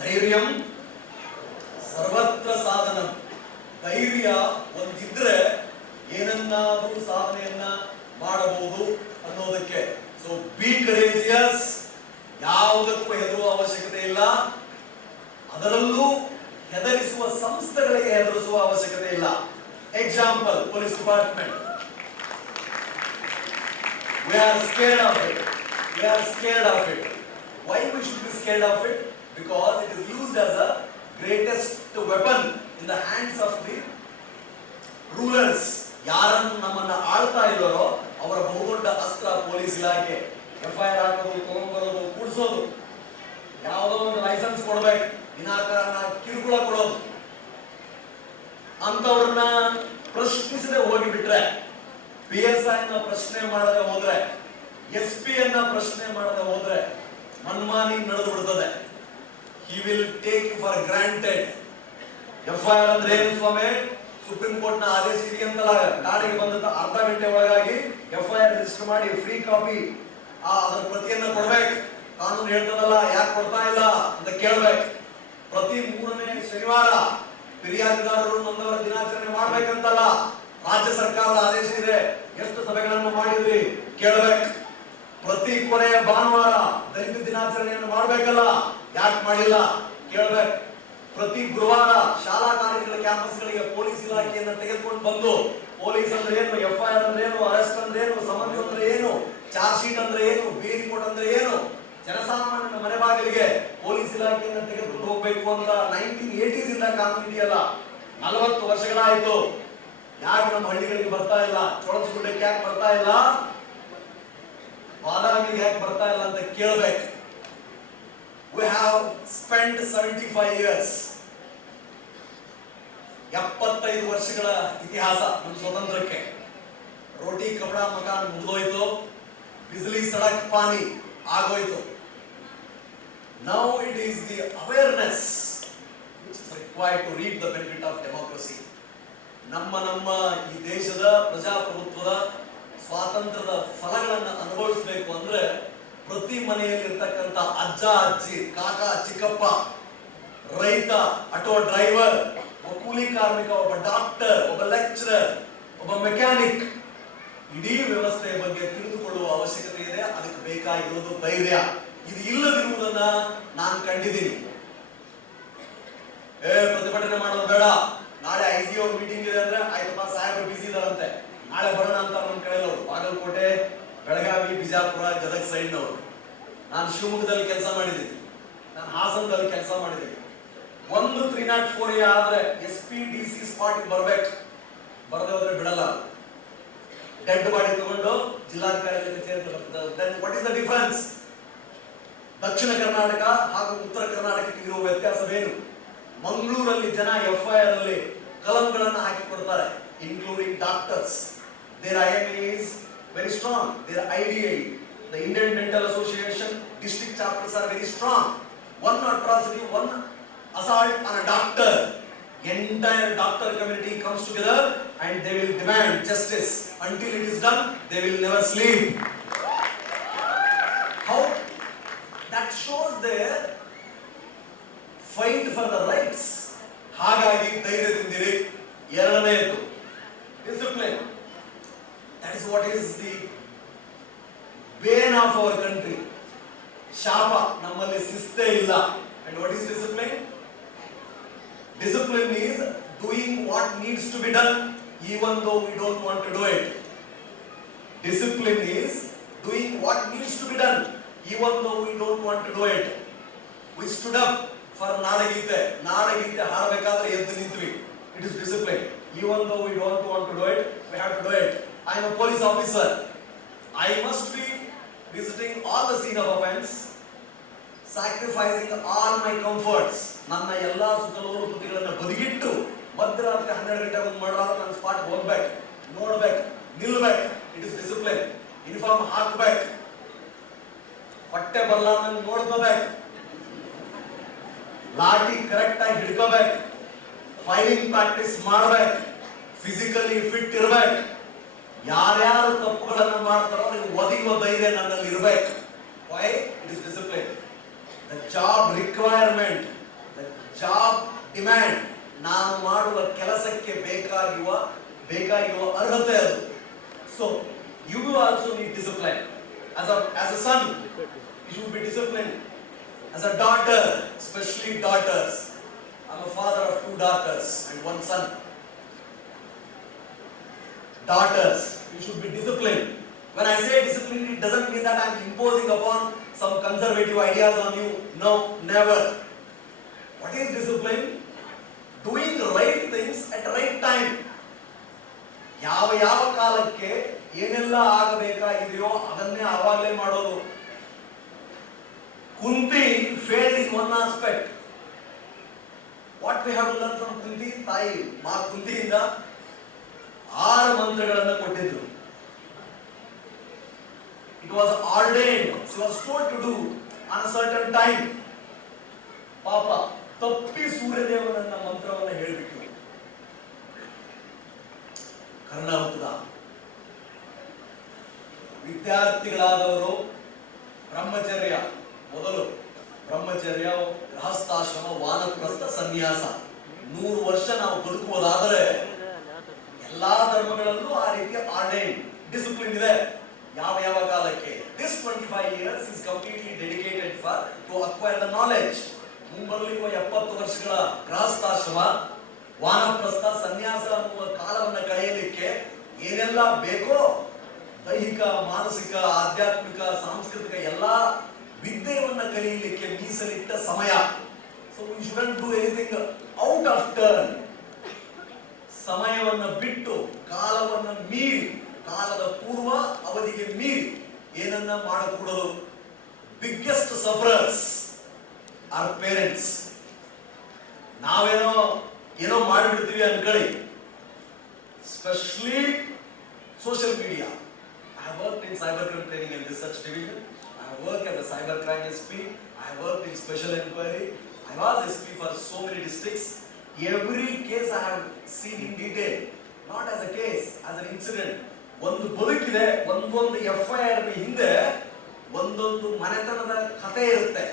ಧೈರ್ಯಂ ಸರ್ವತ್ರ ಸಾಧನಂ. ಧೈರ್ಯ ಒಂದಿದ್ರೆ ಏನನ್ನಾದ್ರೂ ಸಾಧನೆಯನ್ನ ಮಾಡಬಹುದು ಅನ್ನೋದಕ್ಕೆ. So B courageous. ಯಾವುದಕ್ಕೂ ಹೆದರುವ ಅವಶ್ಯಕತೆ ಇಲ್ಲ. ಅದರಲ್ಲೂ ಹೆದರಿಸುವ ಸಂಸ್ಥೆಗಳಿಗೆ ಹೆದರಿಸುವ ಅವಶ್ಯಕತೆ ಇಲ್ಲ. Example, police department. We are scared of it. We are scared of it. Why we should be scared of it? Because it is used as a greatest weapon in the hands of the rulers. ಯಾರನ್ನು ನಮ್ಮನ್ನ ಆಳ್ತಾ ಇದ್ದಾರೋ ಅವರ ಬಹುದೊಡ್ಡ ಅಸ್ತ್ರ police ಇಲಾಖೆ. FIR ಹಾಕೋದು, ತಗೊಂಡ್ಬರೋದು, ಕೂಡಿಸೋದು, ಯಾವುದೋ ಒಂದು ಲೈಸೆನ್ಸ್ ಕೊಡ್ಬೇಕು, ವಿನಾಕಾರಣ ಕಿರುಕುಳ ಕೊಡೋದು, ಅಂತವ್ರನ್ನ ಪ್ರಶ್ನಿಸದೆ ಹೋಗಿಬಿಟ್ರೆ, PSI ನ ಪ್ರಶ್ನೆ ಮಾಡದೆ ಹೋದ್ರೆ, SP ಅನ್ನ ಪ್ರಶ್ನೆ ಮಾಡದೆ ಹೋದ್ರೆ ಮನ್ಮಾನಿ ನಡೆದು ಬಿಡ್ತದೆ. He will take you for granted. FIR ಅಂದ್ರೆ ಏನು ಸ್ವಾಮಿ? ಸುಪ್ರೀಂ ಕೋರ್ಟ್ ನ ಆದೇಶ ಇದೆಯಂತಲ್ಲ, ನಾಡಿಗೆ ಬಂದಂತ ಅರ್ಧ ಗಂಟೆ ಒಳಗಾಗಿ FIR ರಿಜಿಸ್ಟರ್ ಮಾಡಿ ಫ್ರೀ ಕಾಪಿ ಅದರ ಪ್ರತಿಯನ್ನ ಕೊಡ್ಬೇಕು. ಕಾನೂನು ಹೇಳ್ತದಲ್ಲ, ಯಾಕೆ ಕೊಡ್ತಾ ಇಲ್ಲ ಅಂತ ಕೇಳ್ಬೇಕು. ಪ್ರತಿ 3ನೇ ಶನಿವಾರ ಫಿರ್ಯಾದಿದಾರರು ನೊಂದವರ ದಿನಾಚರಣೆ ಮಾಡ್ಬೇಕಂತಲ್ಲ, ರಾಜ್ಯ ಸರ್ಕಾರದ ಆದೇಶ ಇದೆ. ಎಷ್ಟು ಸಭೆಗಳನ್ನು ಮಾಡಿದ್ರಿ ಕೇಳ್ಬೇಕು. ಪ್ರತಿ ಕೊನೆಯ ಭಾನುವಾರ ದಲಿತ ದಿನಾಚರಣೆಯನ್ನು ಮಾಡ್ಬೇಕಲ್ಲ, ಯಾಕೆ ಮಾಡಿಲ್ಲ ಕೇಳ್ಬೇಕು. ಪ್ರತಿ ಗುರುವಾರ ಶಾಲಾ ಕಾಲೇಜುಗಳ ಕ್ಯಾಂಪಸ್ಗಳಿಗೆ ಪೊಲೀಸ್ ಇಲಾಖೆಯನ್ನ ತೆಗೆದುಕೊಂಡು ಬಂದು ಪೊಲೀಸ್ ಅಂದ್ರೆ ಏನು, FIR ಅಂದ್ರೆ ಏನು, ಅರೆಸ್ಟ್ ಅಂದ್ರೆ ಏನು, ಸಮನ್ಸ್ ಅಂದ್ರೆ ಏನು, ಚಾರ್ಜ್ ಶೀಟ್ ಅಂದ್ರೆ ಏನು, ಬೇಲ್ ಕೋಟ್ ಅಂದ್ರೆ ಏನು, ಜನಸಾಮಾನ್ಯನ ಮನೆ ಬಾಗಿಲಿಗೆ ಪೊಲೀಸ್ ಇಲಾಖೆಯನ್ನ ತೆಗೆದುಕೊಂಡು ಹೋಗ್ಬೇಕು ಅಂತ 1980s ಇಂದ ಕಾನೂನು ಇದೆಯಲ್ಲ. 40 ವರ್ಷಗಳಾಯ್ತು. ಯಾಕೆ ನಮ್ಮ ಹಳ್ಳಿಗಳಿಗೆ ಬರ್ತಾ ಇಲ್ಲ? ಕೊಳಚಗುಡ್ಡಕ್ಕೆ ಯಾಕೆ ಬರ್ತಾ ಇಲ್ಲ? ಬಾದಾಮಿಗೆ ಯಾಕೆ ಬರ್ತಾ ಇಲ್ಲ ಅಂತ ಕೇಳಬೇಕು. We have spent 75 years. 75 ವರ್ಷಗಳ ಇತಿಹಾಸ ನಮ್ಮ ಸ್ವತಂತ್ರಕ್ಕೆ. ರೋಟಿ ಕಪಡಾ ಮಕಾನ್ ಮುಗಿದೋಯ್ತು, ಬಿಸಿಲಿ ಸಡಕ್ ಪಾನಿ ಆಗೋಯ್ತು. Now it is the awareness which is required to reap the benefit of democracy. ನಮ್ಮ ಈ ದೇಶದ ಪ್ರಜಾಪ್ರಭುತ್ವದ ಸ್ವಾತಂತ್ರ್ಯದ ಫಲಗಳನ್ನು ಅನುಭವಿಸಬೇಕು ಅಂದ್ರೆ ಪ್ರತಿ ಮನೆಯಲ್ಲಿರ್ತಕ್ಕಂಥ ಅಜ್ಜ ಅಜ್ಜಿ, ಕಾಕ ಚಿಕ್ಕಪ್ಪ, ರೈತ, ಆಟೋ ಡ್ರೈವರ್, ಒಬ್ಬ ಕೂಲಿ ಕಾರ್ಮಿಕ, ಒಬ್ಬ ಡಾಕ್ಟರ್, ಒಬ್ಬ ಲೆಕ್ಚರರ್, ಒಬ್ಬ ಮೆಕ್ಯಾನಿಕ್, ಇಡೀ ವ್ಯವಸ್ಥೆಯ ಬಗ್ಗೆ ತಿಳಿದುಕೊಳ್ಳುವ ಅವಶ್ಯಕತೆ ಇದೆ. ಅದಕ್ಕೆ ಬೇಕಾಗಿರುವುದು ಧೈರ್ಯ. ಇದು ಇಲ್ಲದಿರುವುದನ್ನ ನಾನು ಕಂಡಿದ್ದೀನಿ. ಪ್ರತಿಭಟನೆ ಮಾಡೋದು ಬೇಡ, ನಾಳೆ IGO ಮೀಟಿಂಗ್ ಇದೆ ಅಂದ್ರೆ ಆಯ್ತಪ್ಪ ಸಾಹೇಬರು ಬಿಸಿ ಇದಾರಂತೆ, ನಾಳೆ ಬರೋಣ ಅಂತ ನಮ್ಮ ಕಡೆಯವರು. ಬಾಗಲಕೋಟೆ, ಬೆಳಗಾವಿ, ಬಿಜಾಪುರ, ಗದಗ ಸೈಡ್ನವರು. ನಾನು ಶಿವಮೊಗ್ಗದಲ್ಲಿ ಕೆಲಸ ಮಾಡಿದ್ದೀನಿ, ನಾನು ಹಾಸನದಲ್ಲಿ ಕೆಲಸ ಮಾಡಿದ್ದೀನಿ. ಒಂದು 304A ಆದ್ರೆ SPDC ಸ್ಪಾಟ್ ಬರ್ಬೇಕು, ಬರದೆ ಹೋದ್ರೆ ಬಿಡಲ್ಲ. ಡೆಡ್ ಬಾಡಿ ತಗೊಂಡು ಜಿಲ್ಲಾಧಿಕಾರಿ ಕಚೇರಿ ಬರ್ತದೆ. What is the difference? ದಕ್ಷಿಣ ಕರ್ನಾಟಕ ಹಾಗೂ ಉತ್ತರ ಕರ್ನಾಟಕಕ್ಕೆ ಇರುವ ವ್ಯತ್ಯಾಸವೇನು? ಮಂಗಳೂರಲ್ಲಿ ಜನ FIR ಅಲ್ಲಿ ಕಲಂಗಳನ್ನು ಹಾಕಿ ಕೊಡ್ತಾರೆ, including doctors. Their IMA is very strong. Their IDA, the Indian Dental Association district chapters are very strong. One atrocity, one assault on a doctor, entire doctor community comes together and they will demand justice. Until it is done, they will never sleep. How? That shows their fight for the rights. ಹಾಗಾಗಿ ಧೈರ್ಯದಿಂದಿರಿ. ಎರಡನೆಯದು discipline. That is what is the bane of our country. ಶಾಪ, ನಮ್ಮಲ್ಲಿ ಶಿಸ್ತೇ ಇಲ್ಲ. And what is discipline? Discipline is doing what needs to be done even though we don't want to do it. Discipline is doing what needs to be done, even though we don't want to do it. We stood up for ನಾಡಗೀತೆ ಹಾಡಬೇಕಾದ್ರೆ ಎದ್ದು ನಿಂತ್ವಿ. It is discipline. Even though we don't want to do it, we have to do it. I am a police officer. I must be visiting all the scene of offense, sacrificing all my comforts. ನನ್ನ ಎಲ್ಲಾ ಸುತ್ತಲೂ ಕೃತಿಗಳನ್ನು ಬದಿಗಿಟ್ಟು ಮಧ್ಯರಾತ್ರಿ 12 ಗಂಟೆ ಒಂದು ಮಾಡಿದ್ರೆ ನಾನು ಸ್ಪಾಟ್ ಹೋಗ್ಬೇಕು, ನೋಡ್ಬೇಕು, ನಿಲ್ಬೇಕು. It is discipline. ಯೂನಿಫಾರ್ಮ್ ಹಾಕ್ಬೇಕು, ಬಟ್ಟೆ ಬರಲ್ಲ ನೋಡ್ಕೋಬೇಕು, ಲಾಠಿ ಕರೆಕ್ಟ್ ಆಗಿ ಹಿಡ್ಕೋಬೇಕು, ಫೈರಿಂಗ್ ಪ್ರಾಕ್ಟೀಸ್ ಮಾಡ್ಬೇಕು, ಫಿಸಿಕಲಿ ಫಿಟ್ ಇರ್ಬೇಕು. ಯಾರ್ಯಾರು ತಪ್ಪುಗಳನ್ನು ಮಾಡ್ತಾರೋ ನೀವು ಒದಗುವ ಧೈರ್ಯ ನನ್ನಲ್ಲಿ ಇರ್ಬೇಕು. Why? It is discipline. The job requirement, the job demand, ನಾನು ಮಾಡುವ ಕೆಲಸಕ್ಕೆ ಬೇಕಾಗಿರುವ ಅರ್ಹತೆ ಅದು. So you also need discipline. as a son you should be disciplined. As a daughter, especially daughters, I'm a father of 2 daughters and 1 son. Daughters, you should be disciplined. When I say discipline, it doesn't mean that I'm imposing upon some conservative ideas on you. No, never. What is discipline? Doing the right things at the right time. ಯಾವ ಕಾಲಕ್ಕೆ ಏನೆಲ್ಲ ಆಗಬೇಕಾಗಿದೆಯೋ ಅದನ್ನೇ ಆವಾಗಲೇ ಮಾಡೋದು. ಕುಂತಿ failed in one aspect. What we have to learn from ಕುಂತಿ? ತಾಯಿ ಕುಂತಿಯಿಂದ 6 ಮಂತ್ರಗಳನ್ನು ಕೊಟ್ಟಿದ್ರು. It was ordained. She was told to do on a certain time. ಪಾಪ ತಪ್ಪಿ ಸೂರ್ಯದೇವನನ್ನ ಮಂತ್ರವನ್ನು ಹೇಳಿಬಿಟ್ಟು ಕರ್ಣಾವತದ ವಿದ್ಯಾರ್ಥಿಗಳಾದವರು ಬ್ರಹ್ಮಚರ್ಯ, ಮೊದಲು ಬ್ರಹ್ಮಚರ್ಯ, ಗೃಹಸ್ಥಾಶ್ರಮ, ವಾನಪ್ರಸ್ಥ, ಸನ್ಯಾಸ 100 ವರ್ಷ ನಾವು ಬದುಕುವುದಾದರೆ ಎಲ್ಲಾ ಧರ್ಮಗಳಲ್ಲೂ ಆ ರೀತಿಯ ಆರ್ಡೈನ್ ಡಿಸಿಪ್ಲಿನ್ ಇದೆ. ಯಾವ ಕಾಲಕ್ಕೆ? This 25 years is completely dedicated to acquire the knowledge. ಮುಂಬರುವ 70 ವರ್ಷಗಳ ಗೃಹಸ್ಥಾಶ್ರಮ, ವಾನಪ್ರಸ್ಥ, ಸನ್ಯಾಸ ಅನ್ನುವ ಕಾಲವನ್ನು ಕಳೆಯಲಿಕ್ಕೆ ಏನೆಲ್ಲ ಬೇಕೋ ದೈಹಿಕ, ಮಾನಸಿಕ, ಆಧ್ಯಾತ್ಮಿಕ, ಸಾಂಸ್ಕೃತಿಕ ಎಲ್ಲಾ ವಿದ್ಯೆಯನ್ನ ಕಲಿಯಲಿಕ್ಕೆ ಮೀಸಲಿಟ್ಟ ಸಮಯ. So we shouldn't do anything out of turn. ಸಮಯವನ್ನು ಬಿಟ್ಟು, ಕಾಲವನ್ನು ಮೀರಿ, ಕಾಲದ ಪೂರ್ವ ಅವಧಿಗೆ ಮೀರಿ ಏನನ್ನ ಮಾಡಕೂಡದು. Biggest sufferers are parents. ನಾವೇನೋ ಮಾಡಿಬಿಡ್ತೀವಿ ಅನ್ಕೊಳ್ಳಿ. Specially social media. I have worked in cybercrime training and research division. I have worked as a cybercrime SP. I have worked in special inquiry. I was SP for so many districts. Every case I have seen in detail, not as a case, as an incident. ಒಂದು ಬದುಕಿದೆ, ಒಂದೊಂದು FIR ಹಿಂದೆ ಒಂದೊಂದು ಮನೆತನದ ಕಥೆ ಇರುತ್ತೆ.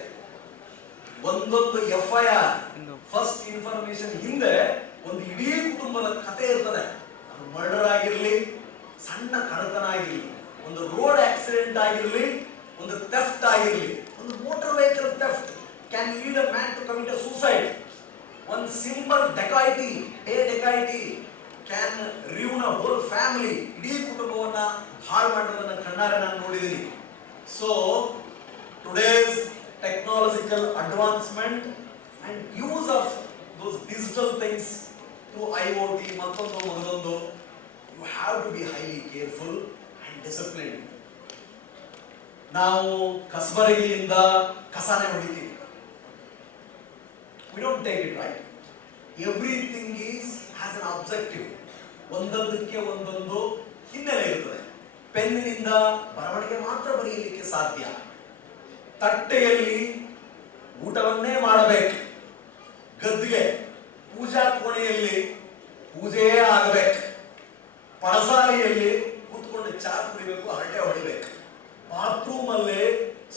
ಒಂದೊಂದು FIR first information ಹಿಂದೆ ಒಂದು ಇಡೀ ಕುಟುಂಬದ ಕಥೆ ಇರ್ತದೆ. ಅದು ಮರ್ಡರ್ ಆಗಿರಲಿ, ಸಣ್ಣ ಕಳ್ಳತನ ಆಗಿರಲಿ, ಒಂದು ರೋಡ್ ಆಕ್ಸಿಡೆಂಟ್ ಆಗಿರಲಿ, ಒಂದು ಥೆಫ್ಟ್ ಆಗಿರಲಿ. ಒಂದು motor vehicle theft can lead a man to commit a suicide. ಒಂದು simple dacoity, dacoity can ruin a whole family. ಇಡೀ ಕುಟುಂಬವನ್ನ ಹಾಳು ಮಾಡೋದನ್ನ ಕಣ್ಣಾರೆ ನಾನು ನೋಡಿದ್ದೀನಿ. So today's technological advancement and use of those digital things through IoT, ಮತ್ತೊಂದು, you have to be highly careful and disciplined. ನಾವು ಕಸಬರಗಿಯಿಂದ ಕಸನೇ ಹೊಡಿತೀವಿ. We don't take it right. Everything has an objective. ಒಂದೊಂದಕ್ಕೆ ಒಂದೊಂದು ಹಿನ್ನೆಲೆ ಇರುತ್ತದೆ. ಪೆನ್ನಿನಿಂದ ಬರವಣಿಗೆ ಮಾತ್ರ ಬರೆಯಲಿಕ್ಕೆ ಸಾಧ್ಯ. ತಟ್ಟೆಯಲ್ಲಿ ಊಟವನ್ನೇ ಮಾಡಬೇಕು. ಗದ್ದಿಗೆ ಪೂಜಾ ಕೋಣೆಯಲ್ಲಿ ಪೂಜೆಯೇ ಆಗಬೇಕು. ಪಡಸಾಲೆಯಲ್ಲಿ ಕೂತ್ಕೊಂಡು ಚಾ ಕುಡಿಬೇಕು, ಹರಟೆ ಹೊಡಿಬೇಕು. ಬಾತ್ರೂಮ್ ಅಲ್ಲೇ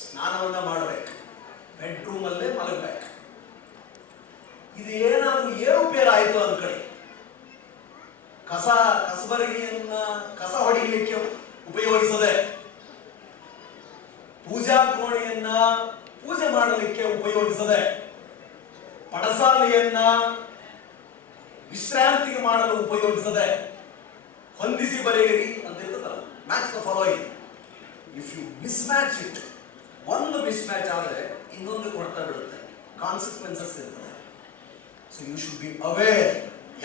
ಸ್ನಾನವನ್ನ ಮಾಡಬೇಕು. ಬೆಡ್ರೂಮ್ ಅಲ್ಲೇ ಮಲಗಬೇಕು. ಇದು ಏನಾದ್ರೂ ಏರುಪೇರಾಯಿತು ಅನ್ಕೊಳ್ಳಿ, ಕಸಬರಗಿಯನ್ನ ಕಸ ಹೊಡಿಲಿಕ್ಕೆ ಉಪಯೋಗಿಸದೆ, ಪೂಜಾ ಕೋಣೆಯನ್ನ ಪೂಜೆ ಮಾಡಲಿಕ್ಕೆ ಉಪಯೋಗಿಸದೆ, ಪಡಸಾಲೆಯನ್ನ ವಿಶ್ರಾಂತಿಗೆ ಮಾಡಲು ಉಪಯೋಗಿಸದೆ, ಹೊಂದಿಸಿ ಬರೆಯಿರಿ ಅಂತ ಇರ್ತದಲ್ಲ, match the following. If you mismatch it, ಒಂದು ಮಿಸ್ಮ್ಯಾಚ್ ಆದರೆ ಇನ್ನೊಂದು ಕೊಡ್ತಾ ಬಿಡುತ್ತೆ, ಕಾನ್ಸಿಕ್ವೆನ್ಸಸ್ ಇರ್ತದೆ. So you should be aware,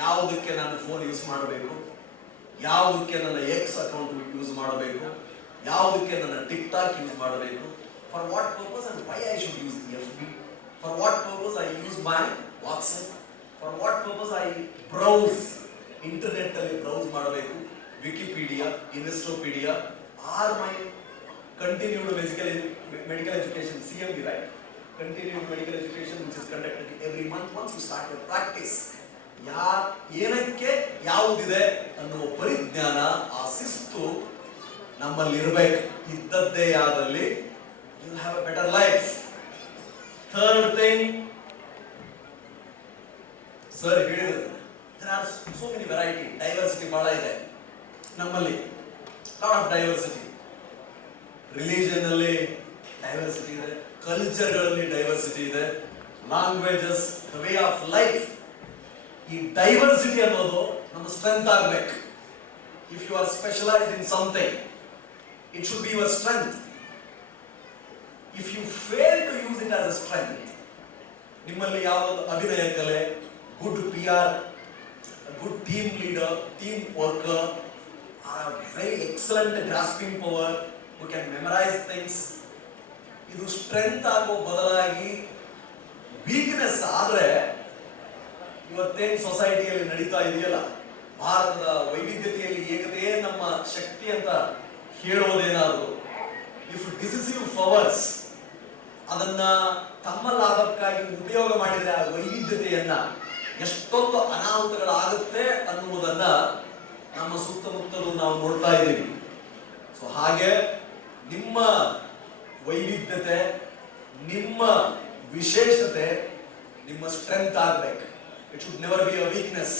ಯಾವುದಕ್ಕೆ ನಾನು ಫೋನ್ ಯೂಸ್ ಮಾಡಬೇಕು, ಯಾವುದಕ್ಕೆ ನನ್ನ ಎಕ್ಸ್ ಅಕೌಂಟ್ ಯೂಸ್ ಮಾಡಬೇಕು, ಯಾವುದಕ್ಕೆ ನನ್ನ ಟಿಕ್ ಟಾಕ್ ಯೂಸ್ ಮಾಡಬೇಕು, for what purpose and why I should use the FB, for what purpose I use my WhatsApp, for what purpose I browse, internet ಅಲ್ಲಿ browse ಮಾಡಬೇಕು, Wikipedia, Investopedia, or my continued medical education, CME, right? Continued medical education which is conducted every month. Once you start your practice, ಏನಕ್ಕೆ ಯಾವುದಿದೆ ಅನ್ನುವ ಪರಿಜ್ಞಾನ, ಆ ಶಿಸ್ತು ನಮ್ಮಲ್ಲಿ ಇರಬೇಕು. ಇದ್ದದ್ದೇ ಆದಲ್ಲಿ you will have a better life. Third thing, sir ಹೇಳಿದ್ರು, there are so many variety, diversity ಬಹಳ ಇದೆ ನಮ್ಮಲ್ಲಿ, lot of diversity. ರಿಲಿಜನ್ ಅಲ್ಲಿ ಡೈವರ್ಸಿಟಿ ಇದೆ, ಕಲ್ಚರ್ಗಳಲ್ಲಿ ಡೈವರ್ಸಿಟಿ ಇದೆ, languages, the way of life. ಈ ಡೈವರ್ಸಿಟಿ ಅನ್ನೋದು ನಮ್ಮ ಸ್ಟ್ರೆಂತ್ ಆಗಬೇಕು. If you are specialized in something, it should be your strength. If you fail to use it as a strength, ನಿಮ್ಮಲ್ಲಿ ಯಾವುದಾದ್ರು ಅಭಿನಯ ಕಲೆ, good PR, good team leader, team worker, very excellent grasping power, who can memorize things, ಇದು strength ಆಗೋ ಬದಲಾಗಿ weakness ಆದ್ರೆ, ಇವತ್ತೇನು ಸೊಸೈಟಿಯಲ್ಲಿ ನಡೀತಾ ಇದೆಯಲ್ಲ, ಭಾರತದ ವೈವಿಧ್ಯತೆಯಲ್ಲಿ ಏಕತೆಯೇ ನಮ್ಮ ಶಕ್ತಿ ಅಂತ ಹೇಳೋದೇನಾದ್ರು, ಇಫ್ ಡಿಸಿಸಿವ್ ಪವರ್ಸ್ ಅದನ್ನ ತಮ್ಮ ಲಾಭಕ್ಕಾಗಿ ಉಪಯೋಗ ಮಾಡಿದ್ರೆ ಆ ವೈವಿಧ್ಯತೆಯನ್ನ ಎಷ್ಟೊಂದು ಅನಾಹುತಗಳಾಗುತ್ತೆ ಅನ್ನುವುದನ್ನ ನಮ್ಮ ಸುತ್ತಮುತ್ತಲೂ ನಾವು ನೋಡ್ತಾ ಇದ್ದೀವಿ. ಸೊ ಹಾಗೆ ನಿಮ್ಮ ವೈವಿಧ್ಯತೆ, ನಿಮ್ಮ ವಿಶೇಷತೆ ನಿಮ್ಮ ಸ್ಟ್ರೆಂತ್ ಆಗಬೇಕು. It should never be a weakness.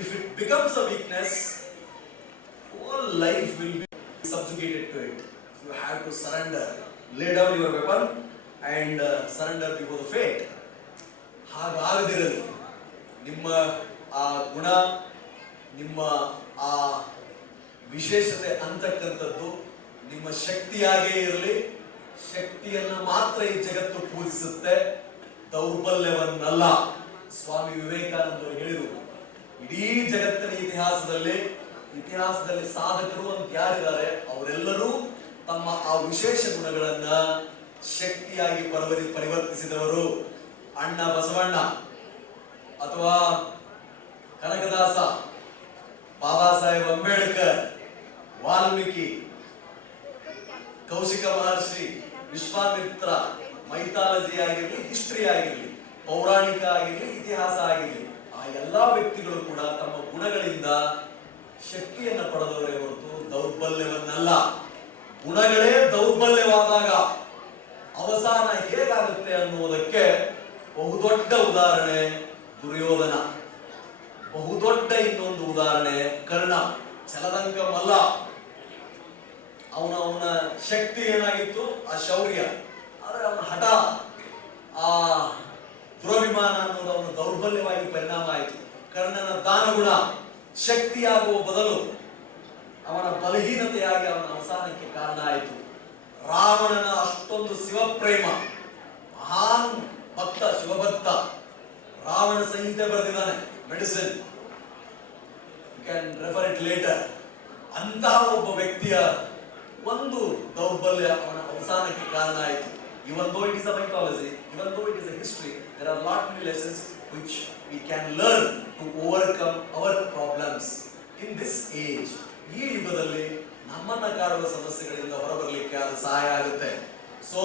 If it becomes a weakness, whole life will be subjugated to it. You have to surrender, lay down your weapon and surrender before the fate. ಹಾಗಾಗದಿರಲಿ, ನಿಮ್ಮ ಆ ಗುಣ, ನಿಮ್ಮ ಆ ವಿಶೇಷತೆ ಅಂತಕ್ಕಂಥದ್ದು ನಿಮ್ಮ ಶಕ್ತಿಯಾಗೇ ಇರಲಿ. ಶಕ್ತಿಯನ್ನು ಮಾತ್ರ ಈ ಜಗತ್ತು ಪೂಜಿಸುತ್ತೆ, ದೌರ್ಬಲ್ಯವನ್ನಲ್ಲ. ಸ್ವಾಮಿ ವಿವೇಕಾನಂದರು ಹೇಳಿದರು, ಇಡೀ ಜಗತ್ತಿನ ಇತಿಹಾಸದಲ್ಲಿ ಸಾಧಕರು ಅಂತ ಯಾರಿದ್ದಾರೆ ಅವರೆಲ್ಲರೂ ತಮ್ಮ ಆ ವಿಶೇಷ ಗುಣಗಳನ್ನ ಶಕ್ತಿಯಾಗಿ ಪರಿವರ್ತಿಸಿದವರು. ಅಣ್ಣ ಬಸವಣ್ಣ ಅಥವಾ ಕನಕದಾಸ, ಬಾಬಾ ಸಾಹೇಬ್ ಅಂಬೇಡ್ಕರ್, ವಾಲ್ಮೀಕಿ, ಕೌಶಿಕ ಮಹರ್ಷಿ, ವಿಶ್ವಾಮಿತ್ರ, ಮೈಥಾಲಜಿ ಆಗಿರಲಿ, ಹಿಸ್ಟ್ರಿ ಆಗಿರಲಿ, ಪೌರಾಣಿಕ ಆಗಿರಲಿ, ಇತಿಹಾಸ ಆಗಿರಲಿ, ಆ ಎಲ್ಲಾ ವ್ಯಕ್ತಿಗಳು ಕೂಡ ತಮ್ಮ ಗುಣಗಳಿಂದ ಶಕ್ತಿಯನ್ನು ಪಡೆದವರೇ ಹೊರತು ದೌರ್ಬಲ್ಯವನ್ನಲ್ಲ. ಗುಣಗಳೇ ದೌರ್ಬಲ್ಯವಾದಾಗ ಅವಸಾನ ಹೇಗಾಗುತ್ತೆ ಅನ್ನುವುದಕ್ಕೆ ಬಹುದೊಡ್ಡ ಉದಾಹರಣೆ ದುರ್ಯೋಧನ, ಬಹುದೊಡ್ಡ ಇನ್ನೊಂದು ಉದಾಹರಣೆ ಕರ್ಣ. ಛಲದಂಕ ಮಲ್ಲ, ಅವನ ಶಕ್ತಿ ಏನಾಗಿತ್ತು, ಆ ಶೌರ್ಯ. ಆದ್ರೆ ಅವನ ಹಠ, ಆ ದುರಭಿಮಾನ ಅನ್ನೋದು ಅವನ ದೌರ್ಬಲ್ಯವಾಗಿ ಪರಿಣಾಮ ಆಯಿತು. ಕರ್ಣನ ದಾನಗುಣ ಶಕ್ತಿಯಾಗುವ ಬದಲು ಅವನ ಬಲಹೀನತೆಯಾಗಿ ಅವನ ಅವಸಾನಕ್ಕೆ ಕಾರಣ ಆಯಿತು. ರಾವಣನ ಅಷ್ಟೊಂದು ಶಿವಪ್ರೇಮ, ಮಹಾನ್ ಭಕ್ತ, ಶಿವಭಕ್ತ, ರಾವಣ ಸಂಹಿತೆ ಬರೆದಿದ್ದಾನೆ, medicine, you can refer it later. ಅಂತಹ ಒಬ್ಬ ವ್ಯಕ್ತಿಯ ಒಂದು ದೌರ್ಬಲ್ಯ ಅವನ ಅವಸಾನಕ್ಕೆ ಕಾರಣ ಆಯಿತು. Even though it is a mythology, even though it is a history, there are lot many lessons which we can learn to overcome our problems in this age. ಈ ಯುಗದಲ್ಲಿ ನಮ್ಮನ್ನ ಕಾಡುವ ಸಮಸ್ಯೆಗಳಿಂದ ಹೊರಬರಲಿಕ್ಕೆ ಅದು ಸಹಾಯ ಆಗುತ್ತೆ. ಸೊ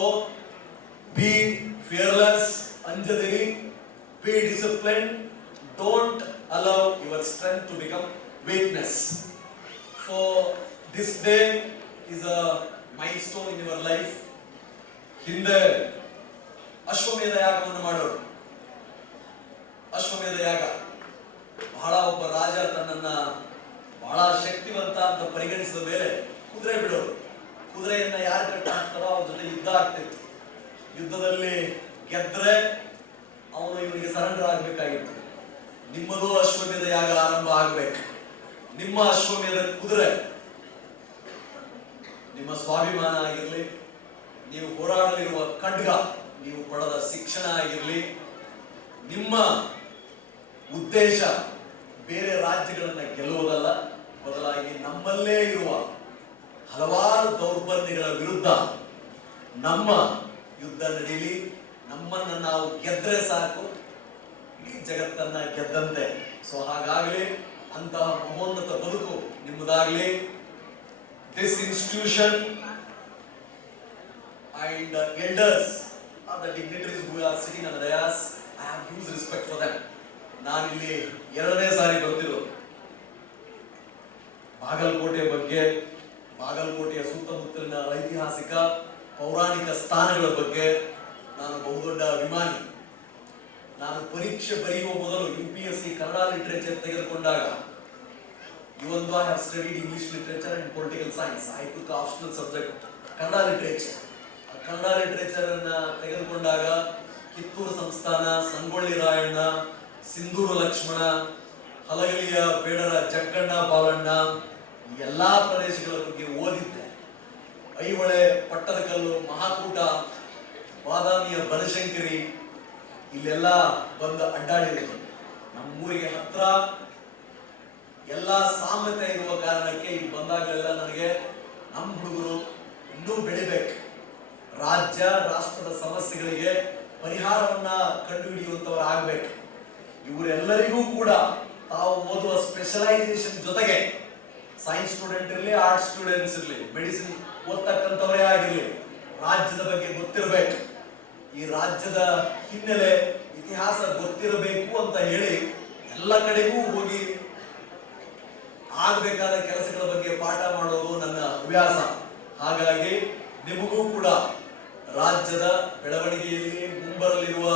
ಬಿ ಫಿಯರ್ಲೆಸ್, ಅಂಜದಿರಿ, be discipline, don't allow your strength to become weakness. So this day is a milestone in your life. ಹಿಂದೆ ಅಶ್ವಮೇಧ ಯಾಗವನ್ನು ಮಾಡೋರು. ಅಶ್ವಮೇಧ ಯಾಗ ಬಹಳ, ಒಬ್ಬ ರಾಜ ತನ್ನನ್ನ ಬಹಳ ಶಕ್ತಿವಂತ ಅಂತ ಪರಿಗಣಿಸಿದ ಮೇಲೆ ಕುದುರೆ ಬಿಡೋರು. ಕುದುರೆಯನ್ನ ಯಾರು ಕಟ್ಟಿ ಹಾಕ್ತಾರೋ ಅವ್ರ ಜೊತೆ ಯುದ್ಧ ಆಗ್ತಿತ್ತು. ಯುದ್ಧದಲ್ಲಿ ಗೆದ್ರೆ ಅವನು ಇವನಿಗೆ ಸರೆಂಡರ್ ಆಗ್ಬೇಕಾಗಿತ್ತು. ನಿಮ್ಮದು ಅಶ್ವಮೇಧ ಯಾಗ ಆರಂಭ ಆಗ್ಬೇಕು. ನಿಮ್ಮ ಅಶ್ವಮೇಧ ಕುದುರೆ, ನಿಮ್ಮ ಸ್ವಾಭಿಮಾನ ಆಗಿರಲಿ, ನೀವು ಹೋರಾಡಲಿರುವ ಖಡ್ಗ, ನೀವು ಪಡೆದ ಶಿಕ್ಷಣ ಆಗಿರಲಿ, ನಿಮ್ಮ ಉದ್ದೇಶ ಬೇರೆ ರಾಜ್ಯಗಳನ್ನ ಗೆಲ್ಲುವುದಲ್ಲ, ಬದಲಾಗಿ ನಮ್ಮಲ್ಲೇ ಇರುವ ಹಲವಾರು ದೌರ್ಬಲ್ಯಗಳ ವಿರುದ್ಧ ನಮ್ಮ ಯುದ್ಧ ನಡೀಲಿ. ನಮ್ಮನ್ನ ನಾವು ಗೆದ್ರೆ ಸಾಕು, ಇಡೀ ಜಗತ್ತನ್ನ ಗೆದ್ದಂತೆ. ಸೊ ಹಾಗಾಗಲಿ, ಅಂತಹ ಮಹೋನ್ನತ ಬದುಕು ನಿಮ್ಮದಾಗಲಿ. This institution and the elders or the dignitaries who are sitting on the dais, I have huge respect for them. ನಾನಿಲ್ಲಿ ಎರಡನೇ ಸಾರಿ ಬರ್ತಿರೋದು. ಬಾಗಲಕೋಟೆ ಬಗ್ಗೆ, ಬಾಗಲಕೋಟೆಯ ಸುತ್ತಮುತ್ತಲಿನ ಐತಿಹಾಸಿಕ ಪೌರಾಣಿಕ ಸ್ಥಾನಗಳ ಬಗ್ಗೆ ನಾನು ಬಹುದೊಡ್ಡ ಅಭಿಮಾನಿ. ನಾನು ಪರೀಕ್ಷೆ ಬರೆಯುವ ಮೊದಲು UPSC ಕನ್ನಡ ಲಿಟರೇಚರ್ ತೆಗೆದುಕೊಂಡಾಗ, even though I have studied English literature and political science, I took optional subject Kannada literature. Kannada literature ಅನ್ನ ತೆಗೆದುಕೊಂಡಾಗ ಕಿತ್ತೂರು ಸಂಸ್ಥಾನ, ಸಂಗೊಳ್ಳಿ ರಾಯಣ್ಣ, ಸಿಂಧೂರು ಲಕ್ಷ್ಮಣ, ಹಲಗಲಿಯ ಬೇಡರ ಜಕ್ಕಣ್ಣ ಬಾಲಣ್ಣ, ಎಲ್ಲಾ ಪ್ರದೇಶಗಳ ಬಗ್ಗೆ ಓದಿದ್ದೆ. ಐಹೊಳೆ ಪಟ್ಟದಕಲ್ಲು, ಮಹಾಕೂಟ, ಬಾದಾಮಿಯ ಬನಶಂಕರಿ, ಇಲ್ಲೆಲ್ಲ ಬಂದು ಅಡ್ಡಾಡಿದ್ದೀನಿ. ನಮ್ಮೂರಿಗೆ ಹತ್ರ ಎಲ್ಲ ಸಾಮ್ಯತೆ ಇರುವ ಕಾರಣಕ್ಕೆ ಇಲ್ಲಿ ಬಂದಾಗಲೆಲ್ಲ ನನಗೆ ನಮ್ಮ ಹುಡುಗರು ಇನ್ನೂ ಬೆಳಿಬೇಕು, ರಾಜ್ಯ ರಾಷ್ಟ್ರದ ಸಮಸ್ಯೆಗಳಿಗೆ ಪರಿಹಾರವನ್ನ ಕಂಡುಹಿಡಿಯುವಂತವರು ಆಗ್ಬೇಕು. ಇವರೆಲ್ಲರಿಗೂ ಕೂಡ ತಾವು ಓದುವ ಸ್ಪೆಷಲೈಸೇಷನ್ ಜೊತೆಗೆ ಸೈನ್ಸ್ ಸ್ಟೂಡೆಂಟ್ ಇರಲಿ, ಆರ್ಟ್ಸ್ ಸ್ಟೂಡೆಂಟ್ಸ್ ಇರಲಿ, ಮೆಡಿಸಿನ್ ಓದ್ತಕ್ಕಂಥವರೇ ಆಗಿರಲಿ, ರಾಜ್ಯದ ಬಗ್ಗೆ ಗೊತ್ತಿರಬೇಕು, ಈ ರಾಜ್ಯದ ಹಿನ್ನೆಲೆ ಇತಿಹಾಸ ಗೊತ್ತಿರಬೇಕು ಅಂತ ಹೇಳಿ ಎಲ್ಲ ಕಡೆಗೂ ಹೋಗಿ ಆಗಬೇಕಾದ ಕೆಲಸಗಳ ಬಗ್ಗೆ ಪಾಠ ಮಾಡೋದು ನನ್ನ ಹವ್ಯಾಸ. ಹಾಗಾಗಿ ನಿಮಗೂ ಕೂಡ ರಾಜ್ಯದ ಬೆಳವಣಿಗೆಯಲ್ಲಿ ಮುಂಬರಲಿರುವ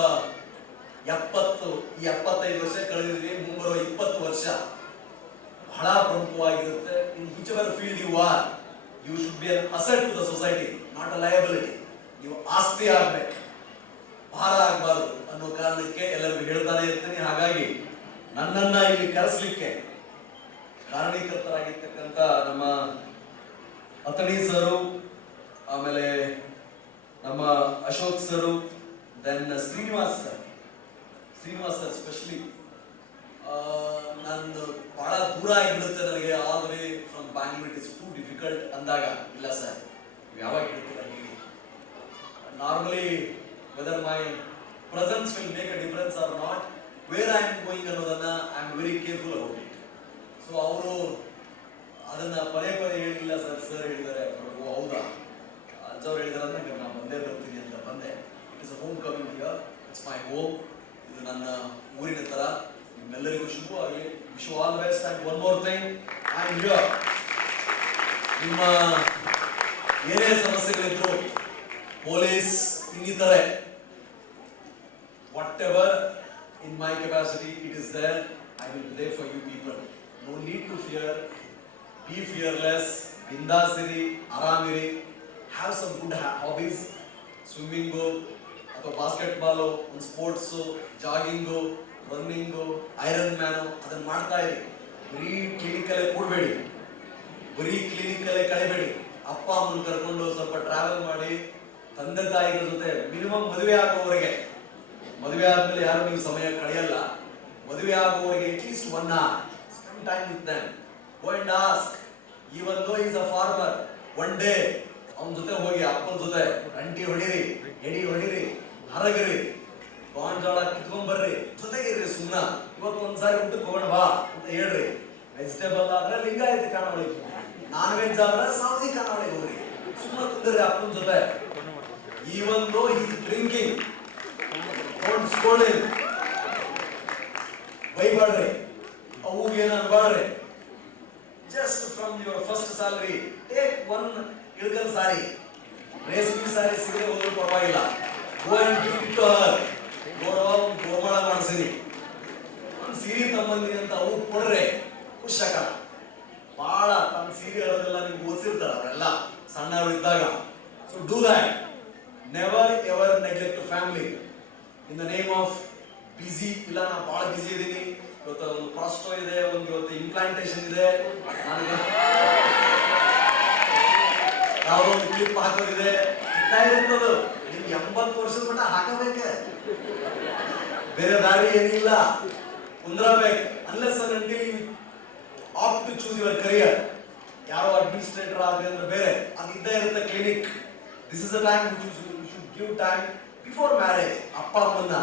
75 ವರ್ಷ ಕಳೆದಿದೆ, ಮುಂಬರುವ 20 ವರ್ಷ ಬಹಳ ಪ್ರಮುಖವಾಗಿರುತ್ತೆ. In which ever field you are, you should be an asset to the society, not a liability. ನೀವು ಆಸ್ತಿ ಆಗ್ಬೇಕು, ಭಾರ ಆಗಬಾರದು ಅನ್ನೋ ಕಾರಣಕ್ಕೆ ಎಲ್ಲರಿಗೂ ಹೇಳ್ತಾನೆ ಇರ್ತೀನಿ. ಹಾಗಾಗಿ ನನ್ನನ್ನ ಇಲ್ಲಿ ಕರೆಸಲಿಕ್ಕೆ ಕಾರಣೀಕರ್ತರಾಗಿರ್ತಕ್ಕಂಥ ನಮ್ಮ ಅತಣಿ ಸರು, ಆಮೇಲೆ ನಮ್ಮ Ashok sir, then Srinivas sir specially ನಾನು ಬಹಳ ದೂರ ಆಗಿಬಿಡುತ್ತೆ ನನಗೆ. All the way from Bangalore, it is too difficult ಅಂದಾಗ, ಇಲ್ಲ ಸರ್ ಯಾವಾಗ ಹೇಳ್ತೀರ ಹೇಳಿ. Normally whether my presence will make a difference or not, where I am going ಅನ್ನೋದನ್ನ I am very careful about it. So ಅವರು ಅದನ್ನ ಪದೇ ಹೇಳಿಲ್ಲ ಸರ್ ಹೇಳಿದ್ದಾರೆ, ಹೌದಾ ಅಜ್ಜವ್ರು ಹೇಳಿದಾರೆ ಅಂದ್ರೆ ನಾನು ಬಂದೇ ಬರ್ತೀನಿ ಅಂತ ಬಂದೆ. It is a home coming here, it's my home. ಇದು ನನ್ನ ಊರಿನ ತರ. ನಿಮ್ಮೆಲ್ಲರಿಗೂ ಶುಭವಾಗಲಿ. Wish you all the best. And one more thing, I am here. ನಿಮ್ಮ ಏನೇ ಸಮಸ್ಯೆಗಳಿದ್ರು, ಪೊಲೀಸ್ ಇನ್ನಿತರೆ, whatever in my capacity it is there, I will be there for you people. No need to fear, be fearless, bindasiri, aramiri, have some good hobbies, swimming go, ಅಥವಾ basketball, ಒಂದು sports, jogging, running, iron man, ಅದನ್ನ ಮಾಡ್ತಾ ಇರಿ. ಬರೀ ಕ್ಲಿನಿಕಲ್ಲೇ ಕೂಡಬೇಡಿ, ಬರೀ ಕ್ಲಿನಿಕಲ್ಲೇ ಕಳೆಬೇಡಿ. ಅಪ್ಪ ಅಮ್ಮನ ಕರ್ಕೊಂಡು ಸ್ವಲ್ಪ ಟ್ರಾವೆಲ್ ಮಾಡಿ, ತಂದೆ ತಾಯಿಗಳ ಜೊತೆ ಮಿನಿಮಮ್ ಮದುವೆ ಆಗುವವರೆಗೆ, ಮದುವೆ ಆದ್ಮೇಲೆ ಯಾರು ನೀವು ಸಮಯ ಕಳೆಯಲ್ಲ, ಮದುವೆ ಆಗುವವರೆಗೆ at least 1 hour spend time with them. Go and ask, even though he is a farmer, one day ಅವನ ಜೊತೆ ಹೋಗಿ ಅಪ್ಪನ ಜೊತೆ ರಂಟಿ ಹೊಡಿರಿ, ಎಡಿ ಹೊಡಿರಿ, ಹರಗಿರಿ, ಗಾಂಜಾಳ ಕಿತ್ಕೊಂಡ್ ಬರ್ರಿ, ಜೊತೆಗಿರ್ರಿ. ಸುಮ್ಮನ ಇವತ್ತೊಂದ್ಸಾರಿ ಊಟಕ್ಕೆ ಹೋಗೋಣ ಬಾ ಅಂತ ಹೇಳ್ರಿ. ವೆಜಿಟೇಬಲ್ ಆದ್ರೆ ಲಿಂಗಾಯತಿ ಖಾನಾವಳಿ, ನಾನ್ ವೆಜ್ ಆದ್ರೆ ಸಾವಸಿ ಖಾನಾವಳಿ ಹೋಗ್ರಿ, ಸುಮ್ಮನೆ ಕುಂದ್ರಿ ಅಪ್ಪನ ಜೊತೆ. Even though he is drinking, don't scold him, ಬೈಬಾಡ್ರಿ, ಅವುಗೆ ಏನು ಅನ್ಬಾಡ್ರಿ. Just from your first salary take 1 Ilkal sari, ರೇಷ್ಮೆ ಸಾರಿ ಸಿಗದೆ ಹೋದ್ರೂ ಪರವಾಗಿಲ್ಲ, go and give it to her. ಗೋಮಾಳ ಮಾಡಿಸಿರಿ, ಒಂದು ಸೀರೆ ತಮ್ಮಂದಿಗೆ ಅಂತ ಅವು ಕೊಡ್ರೆ ಖುಷಾಕ. ಬಹಳ ತಮ್ಮ ಸೀರೆಗಳನ್ನೆಲ್ಲ ನಿಮ್ಗೆ ಓದಿಸಿರ್ತಾರ ಅವರೆಲ್ಲ ಸಣ್ಣವರು ಇದ್ದಾಗ. So do that. Never ever neglect family in the name of busy. ಇಲ್ಲ ನಾನು ಬಹಳ ಬಿಸಿ ಇದ್ದೀನಿ, ಇವತ್ತು ಒಂದು ಪ್ರಾಸ್ಟೋ ಇದೆ, ಒಂದು ಇವತ್ತು ಇಂಪ್ಲಾಂಟೇಶನ್ ಇದೆ, ನನಗೆ ಯಾವುದೋ ಒಂದು ಕ್ಲಿಪ್ ಹಾಕೋದಿದೆ, ಇರ್ತಾ ಇರ್ತದ. ನೀವು 80 ವರ್ಷದ ಮಟ್ಟ ಹಾಕಬೇಕ, ಬೇರೆ ದಾರಿ ಏನಿಲ್ಲ, ಕುಂದ್ರಬೇಕು. Unless and until you opt to choose your career. ಯಾರೋ ಅಡ್ಮಿನಿಸ್ಟ್ರೇಟರ್ ಆಗಲಿ ಅಂದ್ರೆ ಬೇರೆ, ಅದು ಇದ್ದೇ ಇರುತ್ತೆ clinic. This is a time you should give time before marriage. ಅಪ್ಪ ಅಮ್ಮನ್ನ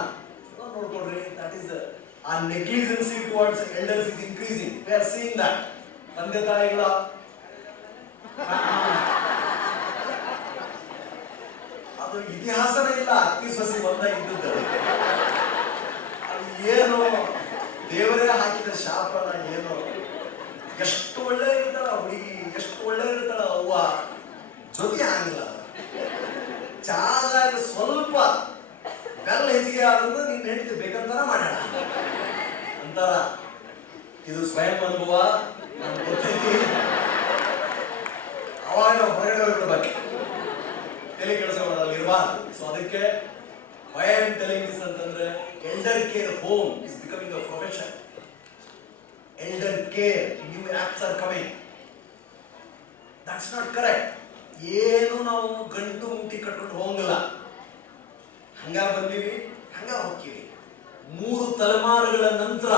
ನೋಡ್ಕೊಡ್ರಿ. That is a negligency towards elders is increasing. We are seeing that. ತಂದೆ ತಾಯಿಗಳ ಅದು ಇತಿಹಾಸನೇ ಇಲ್ಲ. ಅತ್ತಿ ಸಸಿ ಒಂದಾಗಿದ್ದದ್ದು ಅದು ಏನು ದೇವರೇ ಹಾಕಿದ ಶಾಪನ ಏನು. ಎಷ್ಟು ಒಳ್ಳೆ ಇರ್ತಾಳ ಹುಡುಗಿ, ಎಷ್ಟು ಒಳ್ಳೆ ಇರ್ತಾಳ ಅವ್ವ, ಜೊತೆ ಆಗಿಲ್ಲ. ಚಾದಾಗ ಸ್ವಲ್ಪ ಬೆಲ್ಲ ಹೆಚ್ಚಿಗೆ ಆದ್ರೂ ನಿನ್ನ ಹೆಂಡತಿ ಬೇಕಂತಾರ ಮಾಡ್ಯಾಳ ಅಂತಾರ. ಇದು ಸ್ವಯಂ ಅನುಭವ, ನಮ್ಗೆ ಗೊತ್ತೈತಿ. ಅವಾಗ ನಾವು ಹೊರಗಡೆ ಹೋಗ್ಬಿಡ್ಬೇಕು, ತಲೆ ಕೆಲಸ ಮಾಡೋದ್ರಲ್ಲಿ ಇರಬಾರ್ದು. ಸೊ ಅದಕ್ಕೆ why I am telling this ಅಂತಂದ್ರೆ, elder care home is becoming a profession. Elder care, new acts are coming. That's not correct. ಏನು ನಾವು ಗಂಟು ಮುಟ್ಟಿ ಕಟ್ಕೊಂಡು ಹೋಗಲ್ಲ. ಹಂಗ ಬಂದೀವಿ, ಹಂಗ ಹೋಗ್ತೀವಿ. 3 ತಲೆಮಾರುಗಳ ನಂತರ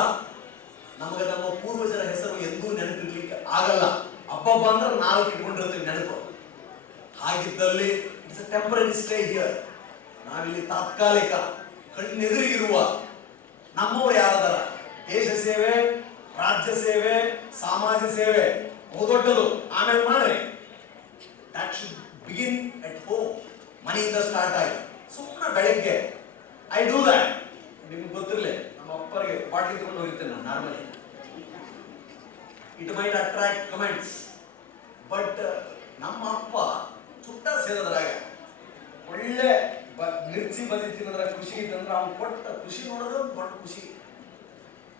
ನಮಗೆ ನಮ್ಮ ಪೂರ್ವಜರ ಹೆಸರು ಎಂದೂ ನೆನಪಿರ್ಲಿಕ್ಕೆ ಆಗಲ್ಲ. ಹಬ್ಬ ಅಂದ್ರೆ 4 ಇಟ್ಕೊಂಡಿರ್ತೀವಿ ನೆನಪು. ಹಾಗಿದ್ದಲ್ಲಿ it's a temporary stay here. ನಾವಿಲ್ಲಿ ತಾತ್ಕಾಲಿಕ ಕಣ್ಣೆದುರಿಗಿರುವ ನಮ್ಮವ್ರು ಯಾರದಾರ, ದೇಶ ಸೇವೆ, ರಾಜ್ಯ ಸೇವೆ, ಸಮಾಜ ಸೇವೆ ಬಹುದೊಡ್ಡದು, ಆಮೇಲೆ ಮಾಡ್ರಿ. That should begin at home. ಮನೆಯಿಂದ ಸ್ಟಾರ್ಟ್ ಆಗಿ ಸುಮ್ಮನೆ ಬೆಳಗ್ಗೆ ಐ ಡೂ ದಟ್. ನಿಮ್ಗೆ ಗೊತ್ತಿರಲಿ, ನಮ್ಮ ಅಪ್ಪರಿಗೆ ಬಾಟ್ಲಿ ತಗೊಂಡು ಹೋಗಿರ್ತೇನೆ ನಾನು normally. It might attract comments, but ನಮ್ಮ ಅಪ್ಪ ಚುಟ್ಟ ಸೇರೋದ್ರಾಗ ಒಳ್ಳೆ ಮಿರ್ಚಿ ಬದಿ ತಿನ್ನೋದ್ರಾಗ ಖುಷಿ ಇತ್ತಂದ್ರೆ ಅವ್ನು ಕೊಟ್ಟ ಖುಷಿ ನೋಡೋದು ದೊಡ್ಡ ಖುಷಿ.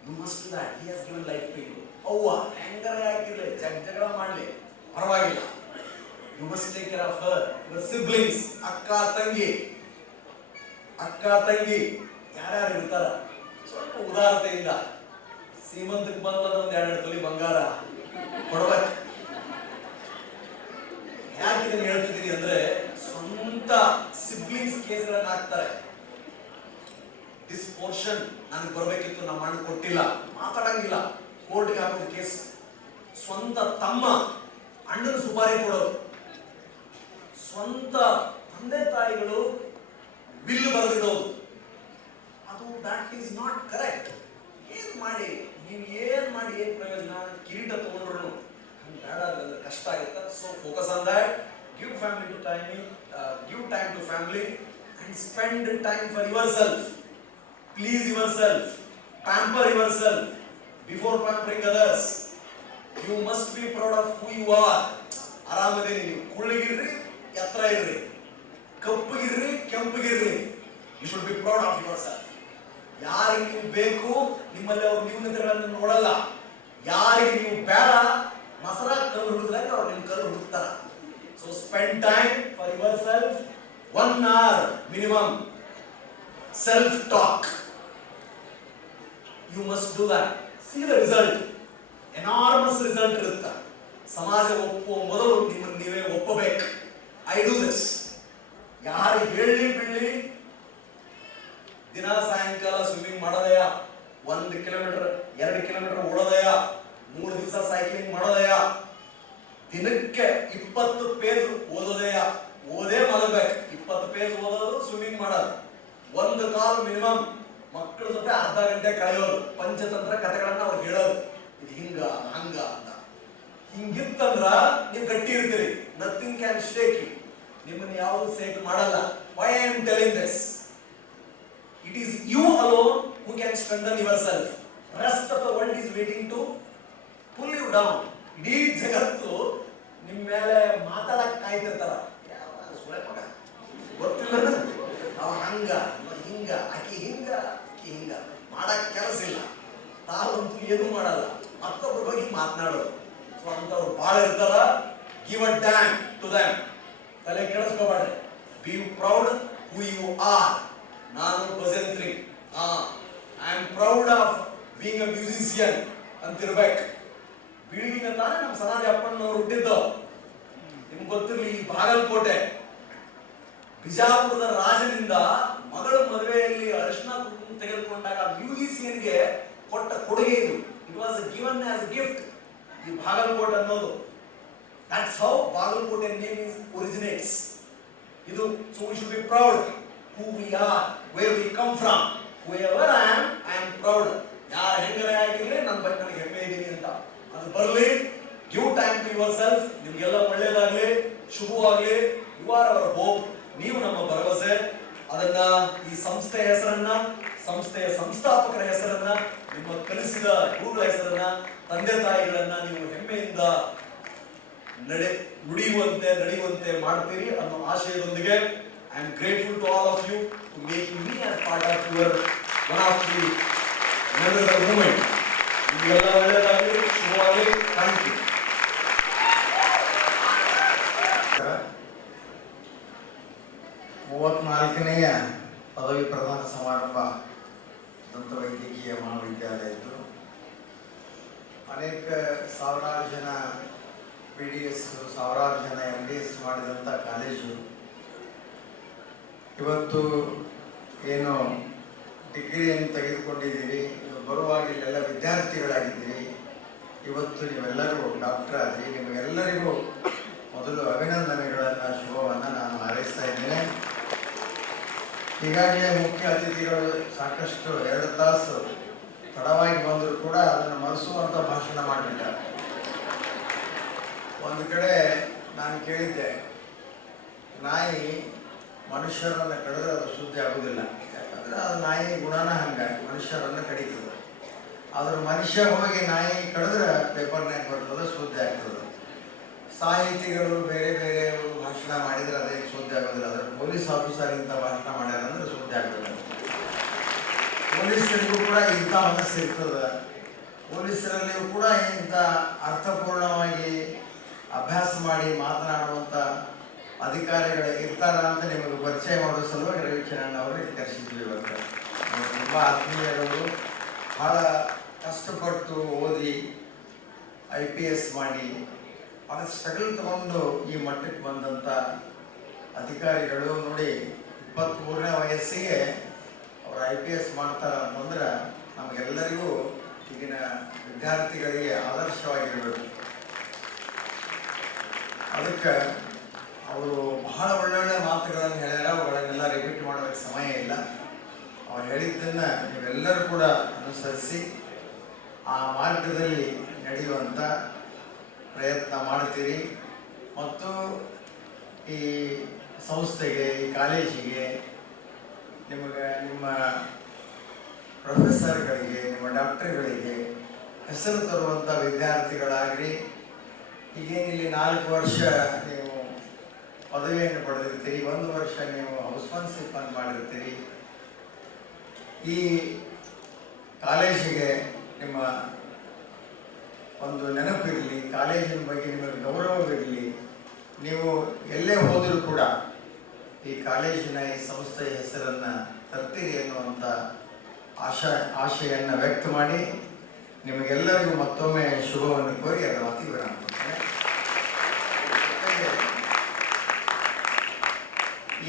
You must do that. He has given life to you. ಅವ್ವ ಹೆಂಗರ ಆಗಿರ್ಲಿ, ಜಗಳ ಮಾಡ್ಲಿ ಪರವಾಗಿಲ್ಲ. You must take care of her, your siblings, ಅಕ್ಕ ತಂಗಿ ಯಾರ್ಯಾರು ಇರ್ತಾರ, ಸ್ವಲ್ಪ ಉದಾರತೆಯಿಂದ ಸೀಮಂತಕ್ಕೆ ಬಂದದ ಒಂದು 2 ತೊಲಿ ಬಂಗಾರ ಕೊಡ್ಬೇಕು. ಯಾಕೆ ಇದನ್ನು ಹೇಳ್ತಿದ್ದೀನಿ ಅಂದ್ರೆ, ಸ್ವಂತ ಸಿಬ್ಲಿಂಗ್ಸ್ ಕೇಸ್ಗಳನ್ನ ಹಾಕ್ತಾರೆ. ದಿಸ್ ಪೋರ್ಷನ್ ನನಗೆ ಬರಬೇಕಿತ್ತು, ನಮ್ಮ ಅಣ್ಣ ಕೊಟ್ಟಿಲ್ಲ, ಮಾತಾಡಂಗಿಲ್ಲ, ಕೋರ್ಟ್ಗೆ ಹಾಕೋದು ಕೇಸ್. ಸ್ವಂತ ತಮ್ಮ ಅಣ್ಣನ ಸುಪಾರಿ ಕೊಡೋದು. ಸ್ವಂತ ತಂದೆ ತಾಯಿಗಳು ಬಿಲ್ ಬರೆದಿಡೋದು. ಅದು ದಟ್ ಈಸ್ ನಾಟ್ ಕರೆಕ್ಟ್. ಏನ್ ಮಾಡಿ ಏನ್ ಪ್ರಯೋಜನ? ಕಿರೀಟ ತಗೊಂಡ್ರು ಹಂಗೆ ಬೇಡ, ಅಂದ್ರೆ ಕಷ್ಟ ಆಗುತ್ತೆ. So focus on that. Give time to family and spend time for yourself. Please yourself, pamper yourself before pampering others. You must be proud of who you are. ಆರಾಮದೇನಿ, ನೀವು ಕುಳ್ಳಿಗಿರ್ರಿ, ಎತ್ತರ ಇರ್ರಿ, ಕಪ್ಪಗಿರ್ರಿ, ಕೆಂಪಗಿರ್ರಿ. You should be proud of yourself. ಯಾರಿಗೆ ನೀವು ಬೇಕು, ನಿಮ್ಮಲ್ಲಿ ಅವ್ರ ನ್ಯೂನತೆಗಳನ್ನು ನೋಡಲ್ಲ. ಯಾರಿಗೆ ನೀವು ಬೇಡ, ಮಸರ ಕಲ್ಲು ಹುಡುಕ್ದಾಗ ಅವ್ರು ನಿಮ್ಮ ಕಲ್ಲು ಹುಡುಕ್ತಾರ. So spend time for yourself, 1 hour minimum. Self-talk. You must do that. See the result. Enormous result ಇರುತ್ತೆ. ಸಮಾಜ ಒಪ್ಪುವ ಮೊದಲು ನಿಮ್ಮನ್ನು ನೀವೇ ಒಪ್ಪಬೇಕು. I do this. ಯಾರು ಹೇಳಿ ಬಿಡ್ಲಿ, ದಿನ ಸಾಯಂಕಾಲ ಸ್ವಿಮ್ಮಿಂಗ್ ಮಾಡೋದಯ, 1 ಕಿಲೋಮೀಟರ್ 2 ಕಿಲೋಮೀಟರ್ ಓಡೋದಯ, 3 ದಿವಸ ಸೈಕ್ಲಿಂಗ್ ಮಾಡೋದಯ, ದಿನಕ್ಕೆ 20 ಪೇಜ್ ಓದೋದಯ. ಓದೇ ಮಲಗಬೇಕು. 20 ಪೇಜ್ ಓದೋದು, ಸ್ವಿಮ್ಮಿಂಗ್ ಮಾಡೋದು. 1 ಕಾಲ್ ಮಿನಿಮಮ್. ಮಕ್ಕಳ ಜೊತೆ ಅರ್ಧ ಗಂಟೆ ಕಳೆಯೋದು, ಪಂಚತಂತ್ರ ಕಥೆಗಳನ್ನ ಅವ್ರು ಹೇಳೋದು, ಇದು ಹಿಂಗ ಹಂಗ ಅಂತ. ಹಿಂಗಿತ್ತಂದ್ರ ನೀವು ಗಟ್ಟಿ ಇರ್ತೀರಿ. Nothing can shake you. ನಿಮ್ಮನ್ನು ಯಾವುದು ಶೇಕ್ ಮಾಡಲ್ಲ. Why I am telling this? It is you alone who can strengthen yourself. Rest of the world is waiting to pull you down. ಇಡೀ ಜಗತ್ತು ನಿಮ್ಮ ಮೇಲೆ ಮಾತಾಡಕ್ ಕಾಯ್ತಿರ್ತಾರ. ಗೊತ್ತಿಲ್ಲ ಅವ ಹಂಗ ಹಿಂಗ, ಆಕಿ ಹಿಂಗ ಮಾಡಕ್ ಕೆಲಸ ಇಲ್ಲ, ತಾವಂತೂ ಏನು ಮಾಡಲ್ಲ, ಮತ್ತೊಬ್ಬರ ಬಗ್ಗೆ ಮಾತನಾಡೋದು. ಸೊ ಅಂತವ್ರು ಬಹಳ ಇರ್ತಾರ. Give a damn to them. ತಲೆ ಕೆಡಿಸ್ಕೋಬೇಡ್ರಿ. Be proud who you are. ನಾನು Bhajantri, I am proud of being a musician ಅಂತಿರ್ಬೇಕು. ಬೀಳಿಗಿನ ತಾನೇ ನಮ್ಮ ಸನಾದಿ ಅಪ್ಪಣ್ಣವ್ರು ಹುಟ್ಟಿದ್ದು. ನಿಮ್ಗೆ ಗೊತ್ತಿರಲಿ, ಈ ಬಾಗಲಕೋಟೆ ಬಿಜಾಪುರದ ರಾಜನಿಂದ ಮಗಳ ಮದುವೆಯಲ್ಲಿ ಅರಿಶಿನ ಕುಂಕುಮ ತೆಗೆದುಕೊಂಡಾಗ ಮ್ಯೂಸಿಷಿಯನ್ಗೆ ಕೊಟ್ಟ ಕೊಡುಗೆ ಇದು. It was given as gift. ಈ ಬಾಗಲಕೋಟೆ ಅನ್ನೋದು, that's how Bagalkot name is originates. ಇದು so we should be proud who we are, where we come from. Whoever I am proud. ಯಾರು ಹೆಂಗರೇ ಆಗಿರಲಿ ನನ್ನ ಬಗ್ಗೆ ನನಗೆ ಹೆಮ್ಮೆ ಇದೀನಿ ಅಂತ ಅದು ಬರಲಿ. Give time to yourself. ನಿಮ್ಗೆಲ್ಲ ಒಳ್ಳೇದಾಗ್ಲಿ, ಶುಭವಾಗ್ಲಿ. You are our hope. ನೀವು ನಮ್ಮ ಭರವಸೆ. ಅದನ್ನ ಈ ಸಂಸ್ಥೆಯ ಹೆಸರನ್ನ, ಸಂಸ್ಥೆಯ ಸಂಸ್ಥಾಪಕರ ಹೆಸರನ್ನ, ನಿಮ್ಮ ಕಲಿಸಿದ ಗುರುಗಳ ಹೆಸರನ್ನ, ತಂದೆ ತಾಯಿಗಳನ್ನ ನೀವು ಹೆಮ್ಮೆಯಿಂದ ನಡೆಯುವಂತೆ ಮಾಡ್ತೀರಿ ಅನ್ನೋ ಆಶಯದೊಂದಿಗೆ I am grateful to all of you to making me as part of your one of the memorable moment. ನಿಮಗೆಲ್ಲ ಒಳ್ಳೆಯದಾಗಲಿ, ಶುಭವಾಗಲಿ. Thank you. 34ನೇಯ ಪದವಿ ಪ್ರದಾನ ಸಮಾರಂಭ ದಂತವೈದ್ಯಕೀಯ ಮಹಾವಿದ್ಯಾಲಯದ್ದು. ಅನೇಕ ಸಾವಿರಾರು ಜನ PDS, ಸಾವಿರಾರು ಜನ MDS ಮಾಡಿದಂಥ ಕಾಲೇಜು. ಇವತ್ತು ಏನು ಡಿಗ್ರಿಯನ್ನು ತೆಗೆದುಕೊಂಡಿದ್ದೀರಿ, ಬರುವಾಗ ಇಲ್ಲೆಲ್ಲ ವಿದ್ಯಾರ್ಥಿಗಳಾಗಿದ್ದೀರಿ. ಇವತ್ತು ನೀವೆಲ್ಲರೂ ಡಾಕ್ಟರ್ ಆದ್ರಿ. ನಿಮಗೆಲ್ಲರಿಗೂ ಮೊದಲು ಅಭಿನಂದನೆಗಳನ್ನು, ಶುಭವನ್ನು ನಾನು ಹಾರೈಸ್ತಾ ಇದ್ದೇನೆ. ಈಗಾಗಲೇ ಮುಖ್ಯ ಅತಿಥಿಗಳು ಸಾಕಷ್ಟು 2 ತಾಸು ತಡವಾಗಿ ಬಂದರೂ ಕೂಡ ಅದನ್ನು ಮರೆಸುವಂಥ ಭಾಷಣ ಮಾಡಿಬಿಟ್ಟಾರೆ. ಒಂದು ಕಡೆ ನಾನು ಕೇಳಿದ್ದೆ, ನಾಯಿ ಮನುಷ್ಯರನ್ನು ಕಡಿದ್ರೆ ಅದು ಶುದ್ಧಿ ಆಗೋದಿಲ್ಲ. ಯಾಕಂದರೆ ಅದು ನಾಯಿ ಗುಣನ ಹಂಗಾಗಿ ಮನುಷ್ಯರನ್ನು ಕಡಿತದೆ. ಆದ್ರೆ ಮನುಷ್ಯ ಹೋಗಿ ನಾಯಿ ಕಡಿದ್ರೆ ಪೇಪರ್ನಾಗ ಬರ್ತದೆ, ಶುದ್ಧಿ ಆಗ್ತದೆ. ಸಾಹಿತಿಗಳು ಬೇರೆ ಬೇರೆ ಭಾಷಣ ಮಾಡಿದರೆ ಅದೇನು ಶುದ್ಧಿ ಆಗೋದಿಲ್ಲ. ಆದರೆ ಪೊಲೀಸ್ ಆಫೀಸರ್ ಇಂಥ ಭಾಷಣ ಮಾಡ್ಯಾರ ಅಂದ್ರೆ ಶುದ್ಧಿ ಆಗ್ತದೆ. ಪೊಲೀಸರಿಗೂ ಕೂಡ ಇಂಥ ಮನಸ್ಸು ಇರ್ತದೆ. ಪೊಲೀಸರಲ್ಲಿಯೂ ಕೂಡ ಇಂಥ ಅರ್ಥಪೂರ್ಣವಾಗಿ ಅಭ್ಯಾಸ ಮಾಡಿ ಮಾತನಾಡುವಂಥ ಅಧಿಕಾರಿಗಳು ಇರ್ತಾರ ಅಂತ ನಿಮಗೆ ಪರಿಚಯ ಮಾಡೋ ಸಲುವಾಗಿ ರವಿಚರಣ್ ಅವರಿಗೆ ಕರೆಸಿದ್ವಿ. ಇವತ್ತು ತುಂಬ ಆತ್ಮೀಯರು, ಭಾಳ ಕಷ್ಟಪಟ್ಟು ಓದಿ IPS ಮಾಡಿ ಭಾಳ ಸ್ಟ್ರಗಲ್ ತಗೊಂಡು ಈ ಮಟ್ಟಕ್ಕೆ ಬಂದಂಥ ಅಧಿಕಾರಿಗಳು ನೋಡಿ. 23ನೇ ವಯಸ್ಸಿಗೆ ಅವರು IPS ಮಾಡ್ತಾರೆ ಅಂತಂದ್ರೆ ನಮಗೆಲ್ಲರಿಗೂ ಈಗಿನ ವಿದ್ಯಾರ್ಥಿಗಳಿಗೆ ಆದರ್ಶವಾಗಿರಬೇಕು. ಅದಕ್ಕೆ ಅವರು ಬಹಳ ಒಳ್ಳೊಳ್ಳೆ ಮಾತುಗಳನ್ನು ಹೇಳ್ಯಾರ. ಅವುಗಳನ್ನೆಲ್ಲ ರಿಪೀಟ್ ಮಾಡೋದಕ್ಕೆ ಸಮಯ ಇಲ್ಲ. ಅವ್ರು ಹೇಳಿದ್ದನ್ನು ನೀವೆಲ್ಲರೂ ಕೂಡ ಅನುಸರಿಸಿ ಆ ಮಾರ್ಗದಲ್ಲಿ ನಡೆಯುವಂಥ ಪ್ರಯತ್ನ ಮಾಡ್ತೀರಿ. ಮತ್ತು ಈ ಸಂಸ್ಥೆಗೆ, ಈ ಕಾಲೇಜಿಗೆ, ನಿಮಗೆ, ನಿಮ್ಮ ಪ್ರೊಫೆಸರ್ಗಳಿಗೆ, ನಿಮ್ಮ ಡಾಕ್ಟರ್ಗಳಿಗೆ ಹೆಸರು ತರುವಂಥ ವಿದ್ಯಾರ್ಥಿಗಳಾಗ್ರಿ. ಈಗೇನಿಲ್ಲಿ 4 ವರ್ಷ ನೀವು ಪದವಿಯನ್ನು ಪಡೆದಿರ್ತೀರಿ, 1 ವರ್ಷ ನೀವು ಹೌಸ್ಮನ್ಶಿಪ್ ಅನ್ನು ಮಾಡಿರ್ತೀರಿ. ಈ ಕಾಲೇಜಿಗೆ ನಿಮ್ಮ ಒಂದು ನೆನಪಿರಲಿ, ಕಾಲೇಜಿನ ಬಗ್ಗೆ ನಿಮಗೆ ಗೌರವವಿರಲಿ. ನೀವು ಎಲ್ಲೇ ಹೋದರೂ ಕೂಡ ಈ ಕಾಲೇಜಿನ, ಈ ಸಂಸ್ಥೆಯ ಹೆಸರನ್ನು ತರ್ತೀರಿ ಎನ್ನುವಂಥ ಆಶೆಯನ್ನು ವ್ಯಕ್ತ ಮಾಡಿ ನಿಮಗೆಲ್ಲರಿಗೂ ಮತ್ತೊಮ್ಮೆ ಶುಭವನ್ನು ಕೋರಿ ಅದರ ಮಾತಿಗೆ ವಿರಾಮ ಕೊಡ್ತೇನೆ.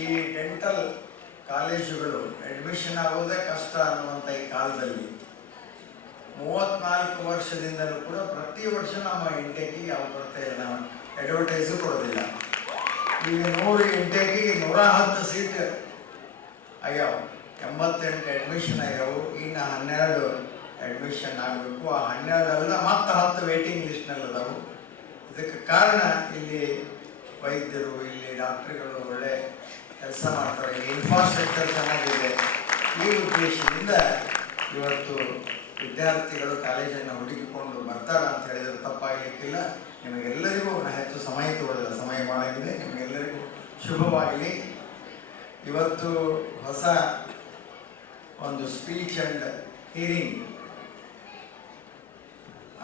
ಈ ಡೆಂಟಲ್ ಕಾಲೇಜುಗಳು ಅಡ್ಮಿಷನ್ ಆಗೋದೇ ಕಷ್ಟ ಅನ್ನುವಂಥ ಈ ಕಾಲದಲ್ಲಿ 34 ವರ್ಷದಿಂದಲೂ ಕೂಡ ಪ್ರತಿ ವರ್ಷ ನಮ್ಮ ಇಂಟೇಕಿಗೆ ಯಾವ ಬರ್ತಾ ಇಲ್ಲ. ನಾವು ಅಡ್ವರ್ಟೈಸು ಕೊಡೋದಿಲ್ಲ. ಈಗ 100 ಇಂಟೇಕಿಗೆ 110 ಸೀಟ್ ಆಗ್ಯಾವ. 88 ಅಡ್ಮಿಷನ್ ಆಗ್ಯಾವು. ಇನ್ನು 12 ಅಡ್ಮಿಷನ್ ಆಗಬೇಕು. ಆ 12 ಅಲ್ಲ, ಮತ್ತೆ 10 ವೇಟಿಂಗ್ ಲಿಸ್ಟ್ನಲ್ಲಿ ಅದಾವು. ಇದಕ್ಕೆ ಕಾರಣ ಇಲ್ಲಿ ವೈದ್ಯರು, ಇಲ್ಲಿ ಡಾಕ್ಟ್ರುಗಳು ಒಳ್ಳೆ ಕೆಲಸ ಮಾಡ್ತಾರೆ. ಇಲ್ಲಿ ಇನ್ಫ್ರಾಸ್ಟ್ರಕ್ಚರ್ ಚೆನ್ನಾಗಿದೆ. ಈ ಉದ್ದೇಶದಿಂದ ಇವತ್ತು ವಿದ್ಯಾರ್ಥಿಗಳು ಕಾಲೇಜನ್ನು ಹುಡುಕಿಕೊಂಡು ಬರ್ತಾರೆ ಅಂತ ಹೇಳಿದರೆ ತಪ್ಪಾಗಲಿಕ್ಕಿಲ್ಲ. ನಿಮಗೆಲ್ಲರಿಗೂ ಹೆಚ್ಚು ಸಮಯ ತಗೊಳ್ಳಿಲ್ಲ, ಸಮಯ ಮಾಡಾಗಿದೆ. ನಿಮಗೆಲ್ಲರಿಗೂ ಶುಭವಾಗಲಿ. ಇವತ್ತು ಹೊಸ ಒಂದು ಸ್ಪೀಚ್ ಆ್ಯಂಡ್ ಹಿಯರಿಂಗ್,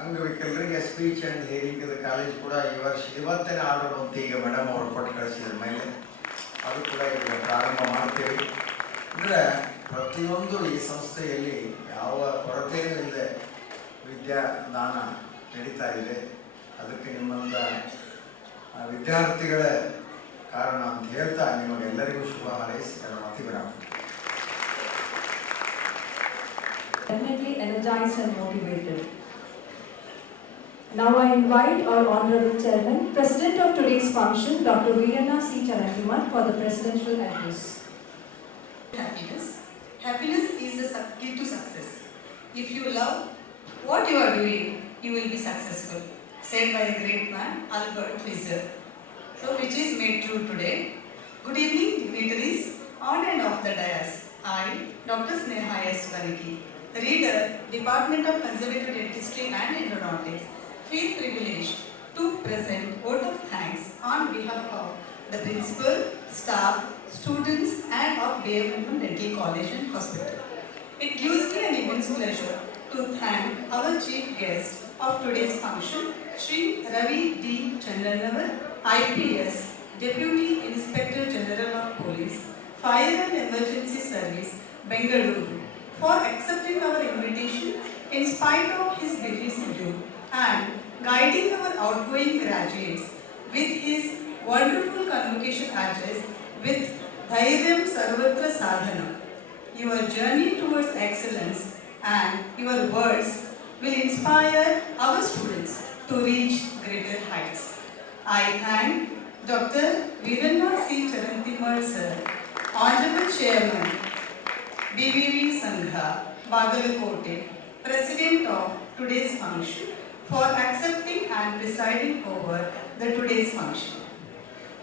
ಅಂಗವಿಕಲರಿಗೆ ಸ್ಪೀಚ್ ಆ್ಯಂಡ್ ಹಿಯರಿಂಗ್ ಕಾಲೇಜ್ ಕೂಡ ಈ ವರ್ಷ ಇವತ್ತೇನೆ ಆರ್ಡರ್ ಬಂತು. ಈಗ ಮೇಡಮ್ ಅವರು ಕೊಟ್ಟು ಕಳಿಸಿದ್ರ ಮೇಲೆ ಅದು ಕೂಡ ಈಗ ಪ್ರಾರಂಭ ಮಾಡ್ತೇವೆ. ಅಂದರೆ ಪ್ರತಿಯೊಂದು ಈ ಸಂಸ್ಥೆಯಲ್ಲಿ ಯಾವ ಕೊರತೆಯೂ ಇಲ್ಲದೆ ವಿದ್ಯಾದಾನ ನಡೀತಾ ಇದೆ. ಅದಕ್ಕೆ ನಿಮ್ಮಂಥ ವಿದ್ಯಾರ್ಥಿಗಳ ಕಾರಣ ಅಂತ ಹೇಳ್ತಾ ನಿಮಗೆಲ್ಲರಿಗೂ ಶುಭ ಹಾರೈಸಿ ನನ್ನ ಮಾತಿ ಬಿಡೋಣ. Definitely energized and motivated. Now I invite our Honorable Chairman, President of today's function, Dr. Veeranna C. Charantimal, for the presidential address. Happiness. Happiness is the key to success. If you love what you are doing, you will be successful. Said by the great man Albert Schweitzer. So, which is made true today. Good evening, dignitaries on and off the dais. I, Dr. Sneha S. Vaniki, Reader, Department of Conservative Dentistry and Endodontics, feel privileged to present vote of thanks on behalf of the principal, staff, students and of Devarakonda Dental College and Hospital. It gives me an immense pleasure to thank our chief guest of today's function, Shri Ravi D. Chandannavar, IPS, Deputy Inspector General of Police, Fire and Emergency Service, Bengaluru, for accepting our invitation in spite of his busy schedule and guiding our outgoing graduates with his wonderful convocation address with Dhairyam Sarvatra Sadhana. Your journey towards excellence and your words will inspire our students to reach greater heights. I thank Dr. Veeranna C. Charantimal sir, Honorable Chairman, BVV Sangha, Bagalkote, President of today's function, for accepting and presiding over the today's function.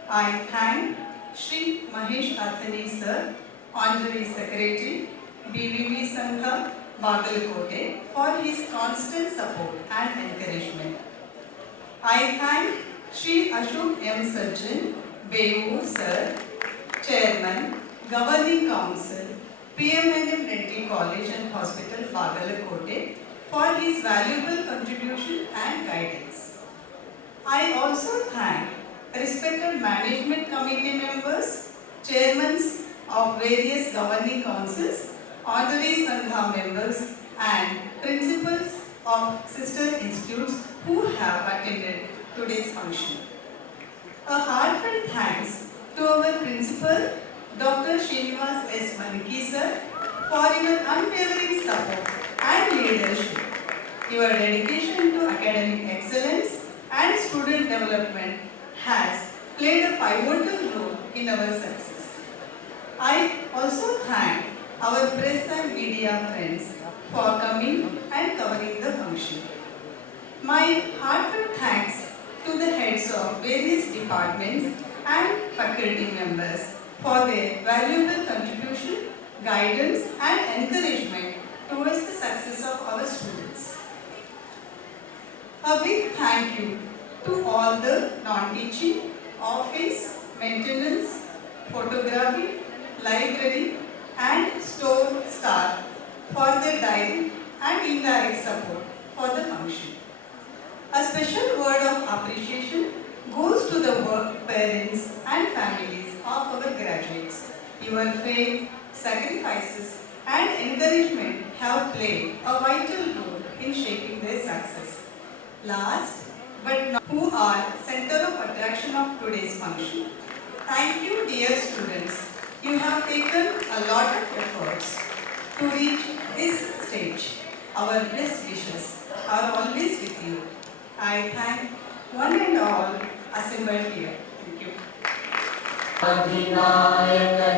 I thank Shri Mahesh Athani sir, Honorary Secretary, BVV Sangha, Bagalkote, for his constant support and encouragement. I thank Shri Ashok M. Sajjan, Beyoor sir, Chairman, Governing Council, PMNM Dental College and Hospital, Bagalkote, for his valuable contribution and guidance. I also thank respected management committee members, chairmen of various governing councils, honorary Sangha members and principals of sister institutes who have attended today's function. A heartfelt thanks to our principal, Dr. Srinivas S. Vaniki sir, for your unwavering support and leadership. Your dedication to academic excellence and student development has played a pivotal role in our success. I also thank our press and media friends for coming and covering the function. My heartfelt thanks to the heads of various departments and faculty members for their valuable contribution, guidance and encouragement towards the success of our students. A big thank you to all the non-teaching, office, maintenance, photography, library and store staff for their direct and indirect support for the function. A special word of appreciation goes to the work parents and families of our graduates. Your faith, sacrifices and encouragement have played a vital role in shaping their success. Last but not who are center of attraction of today's function. Thank you dear students. You have taken a lot of efforts to reach this stage. Our best wishes are always with you. I thank one and all assembled here. Thank you. Adhinayaka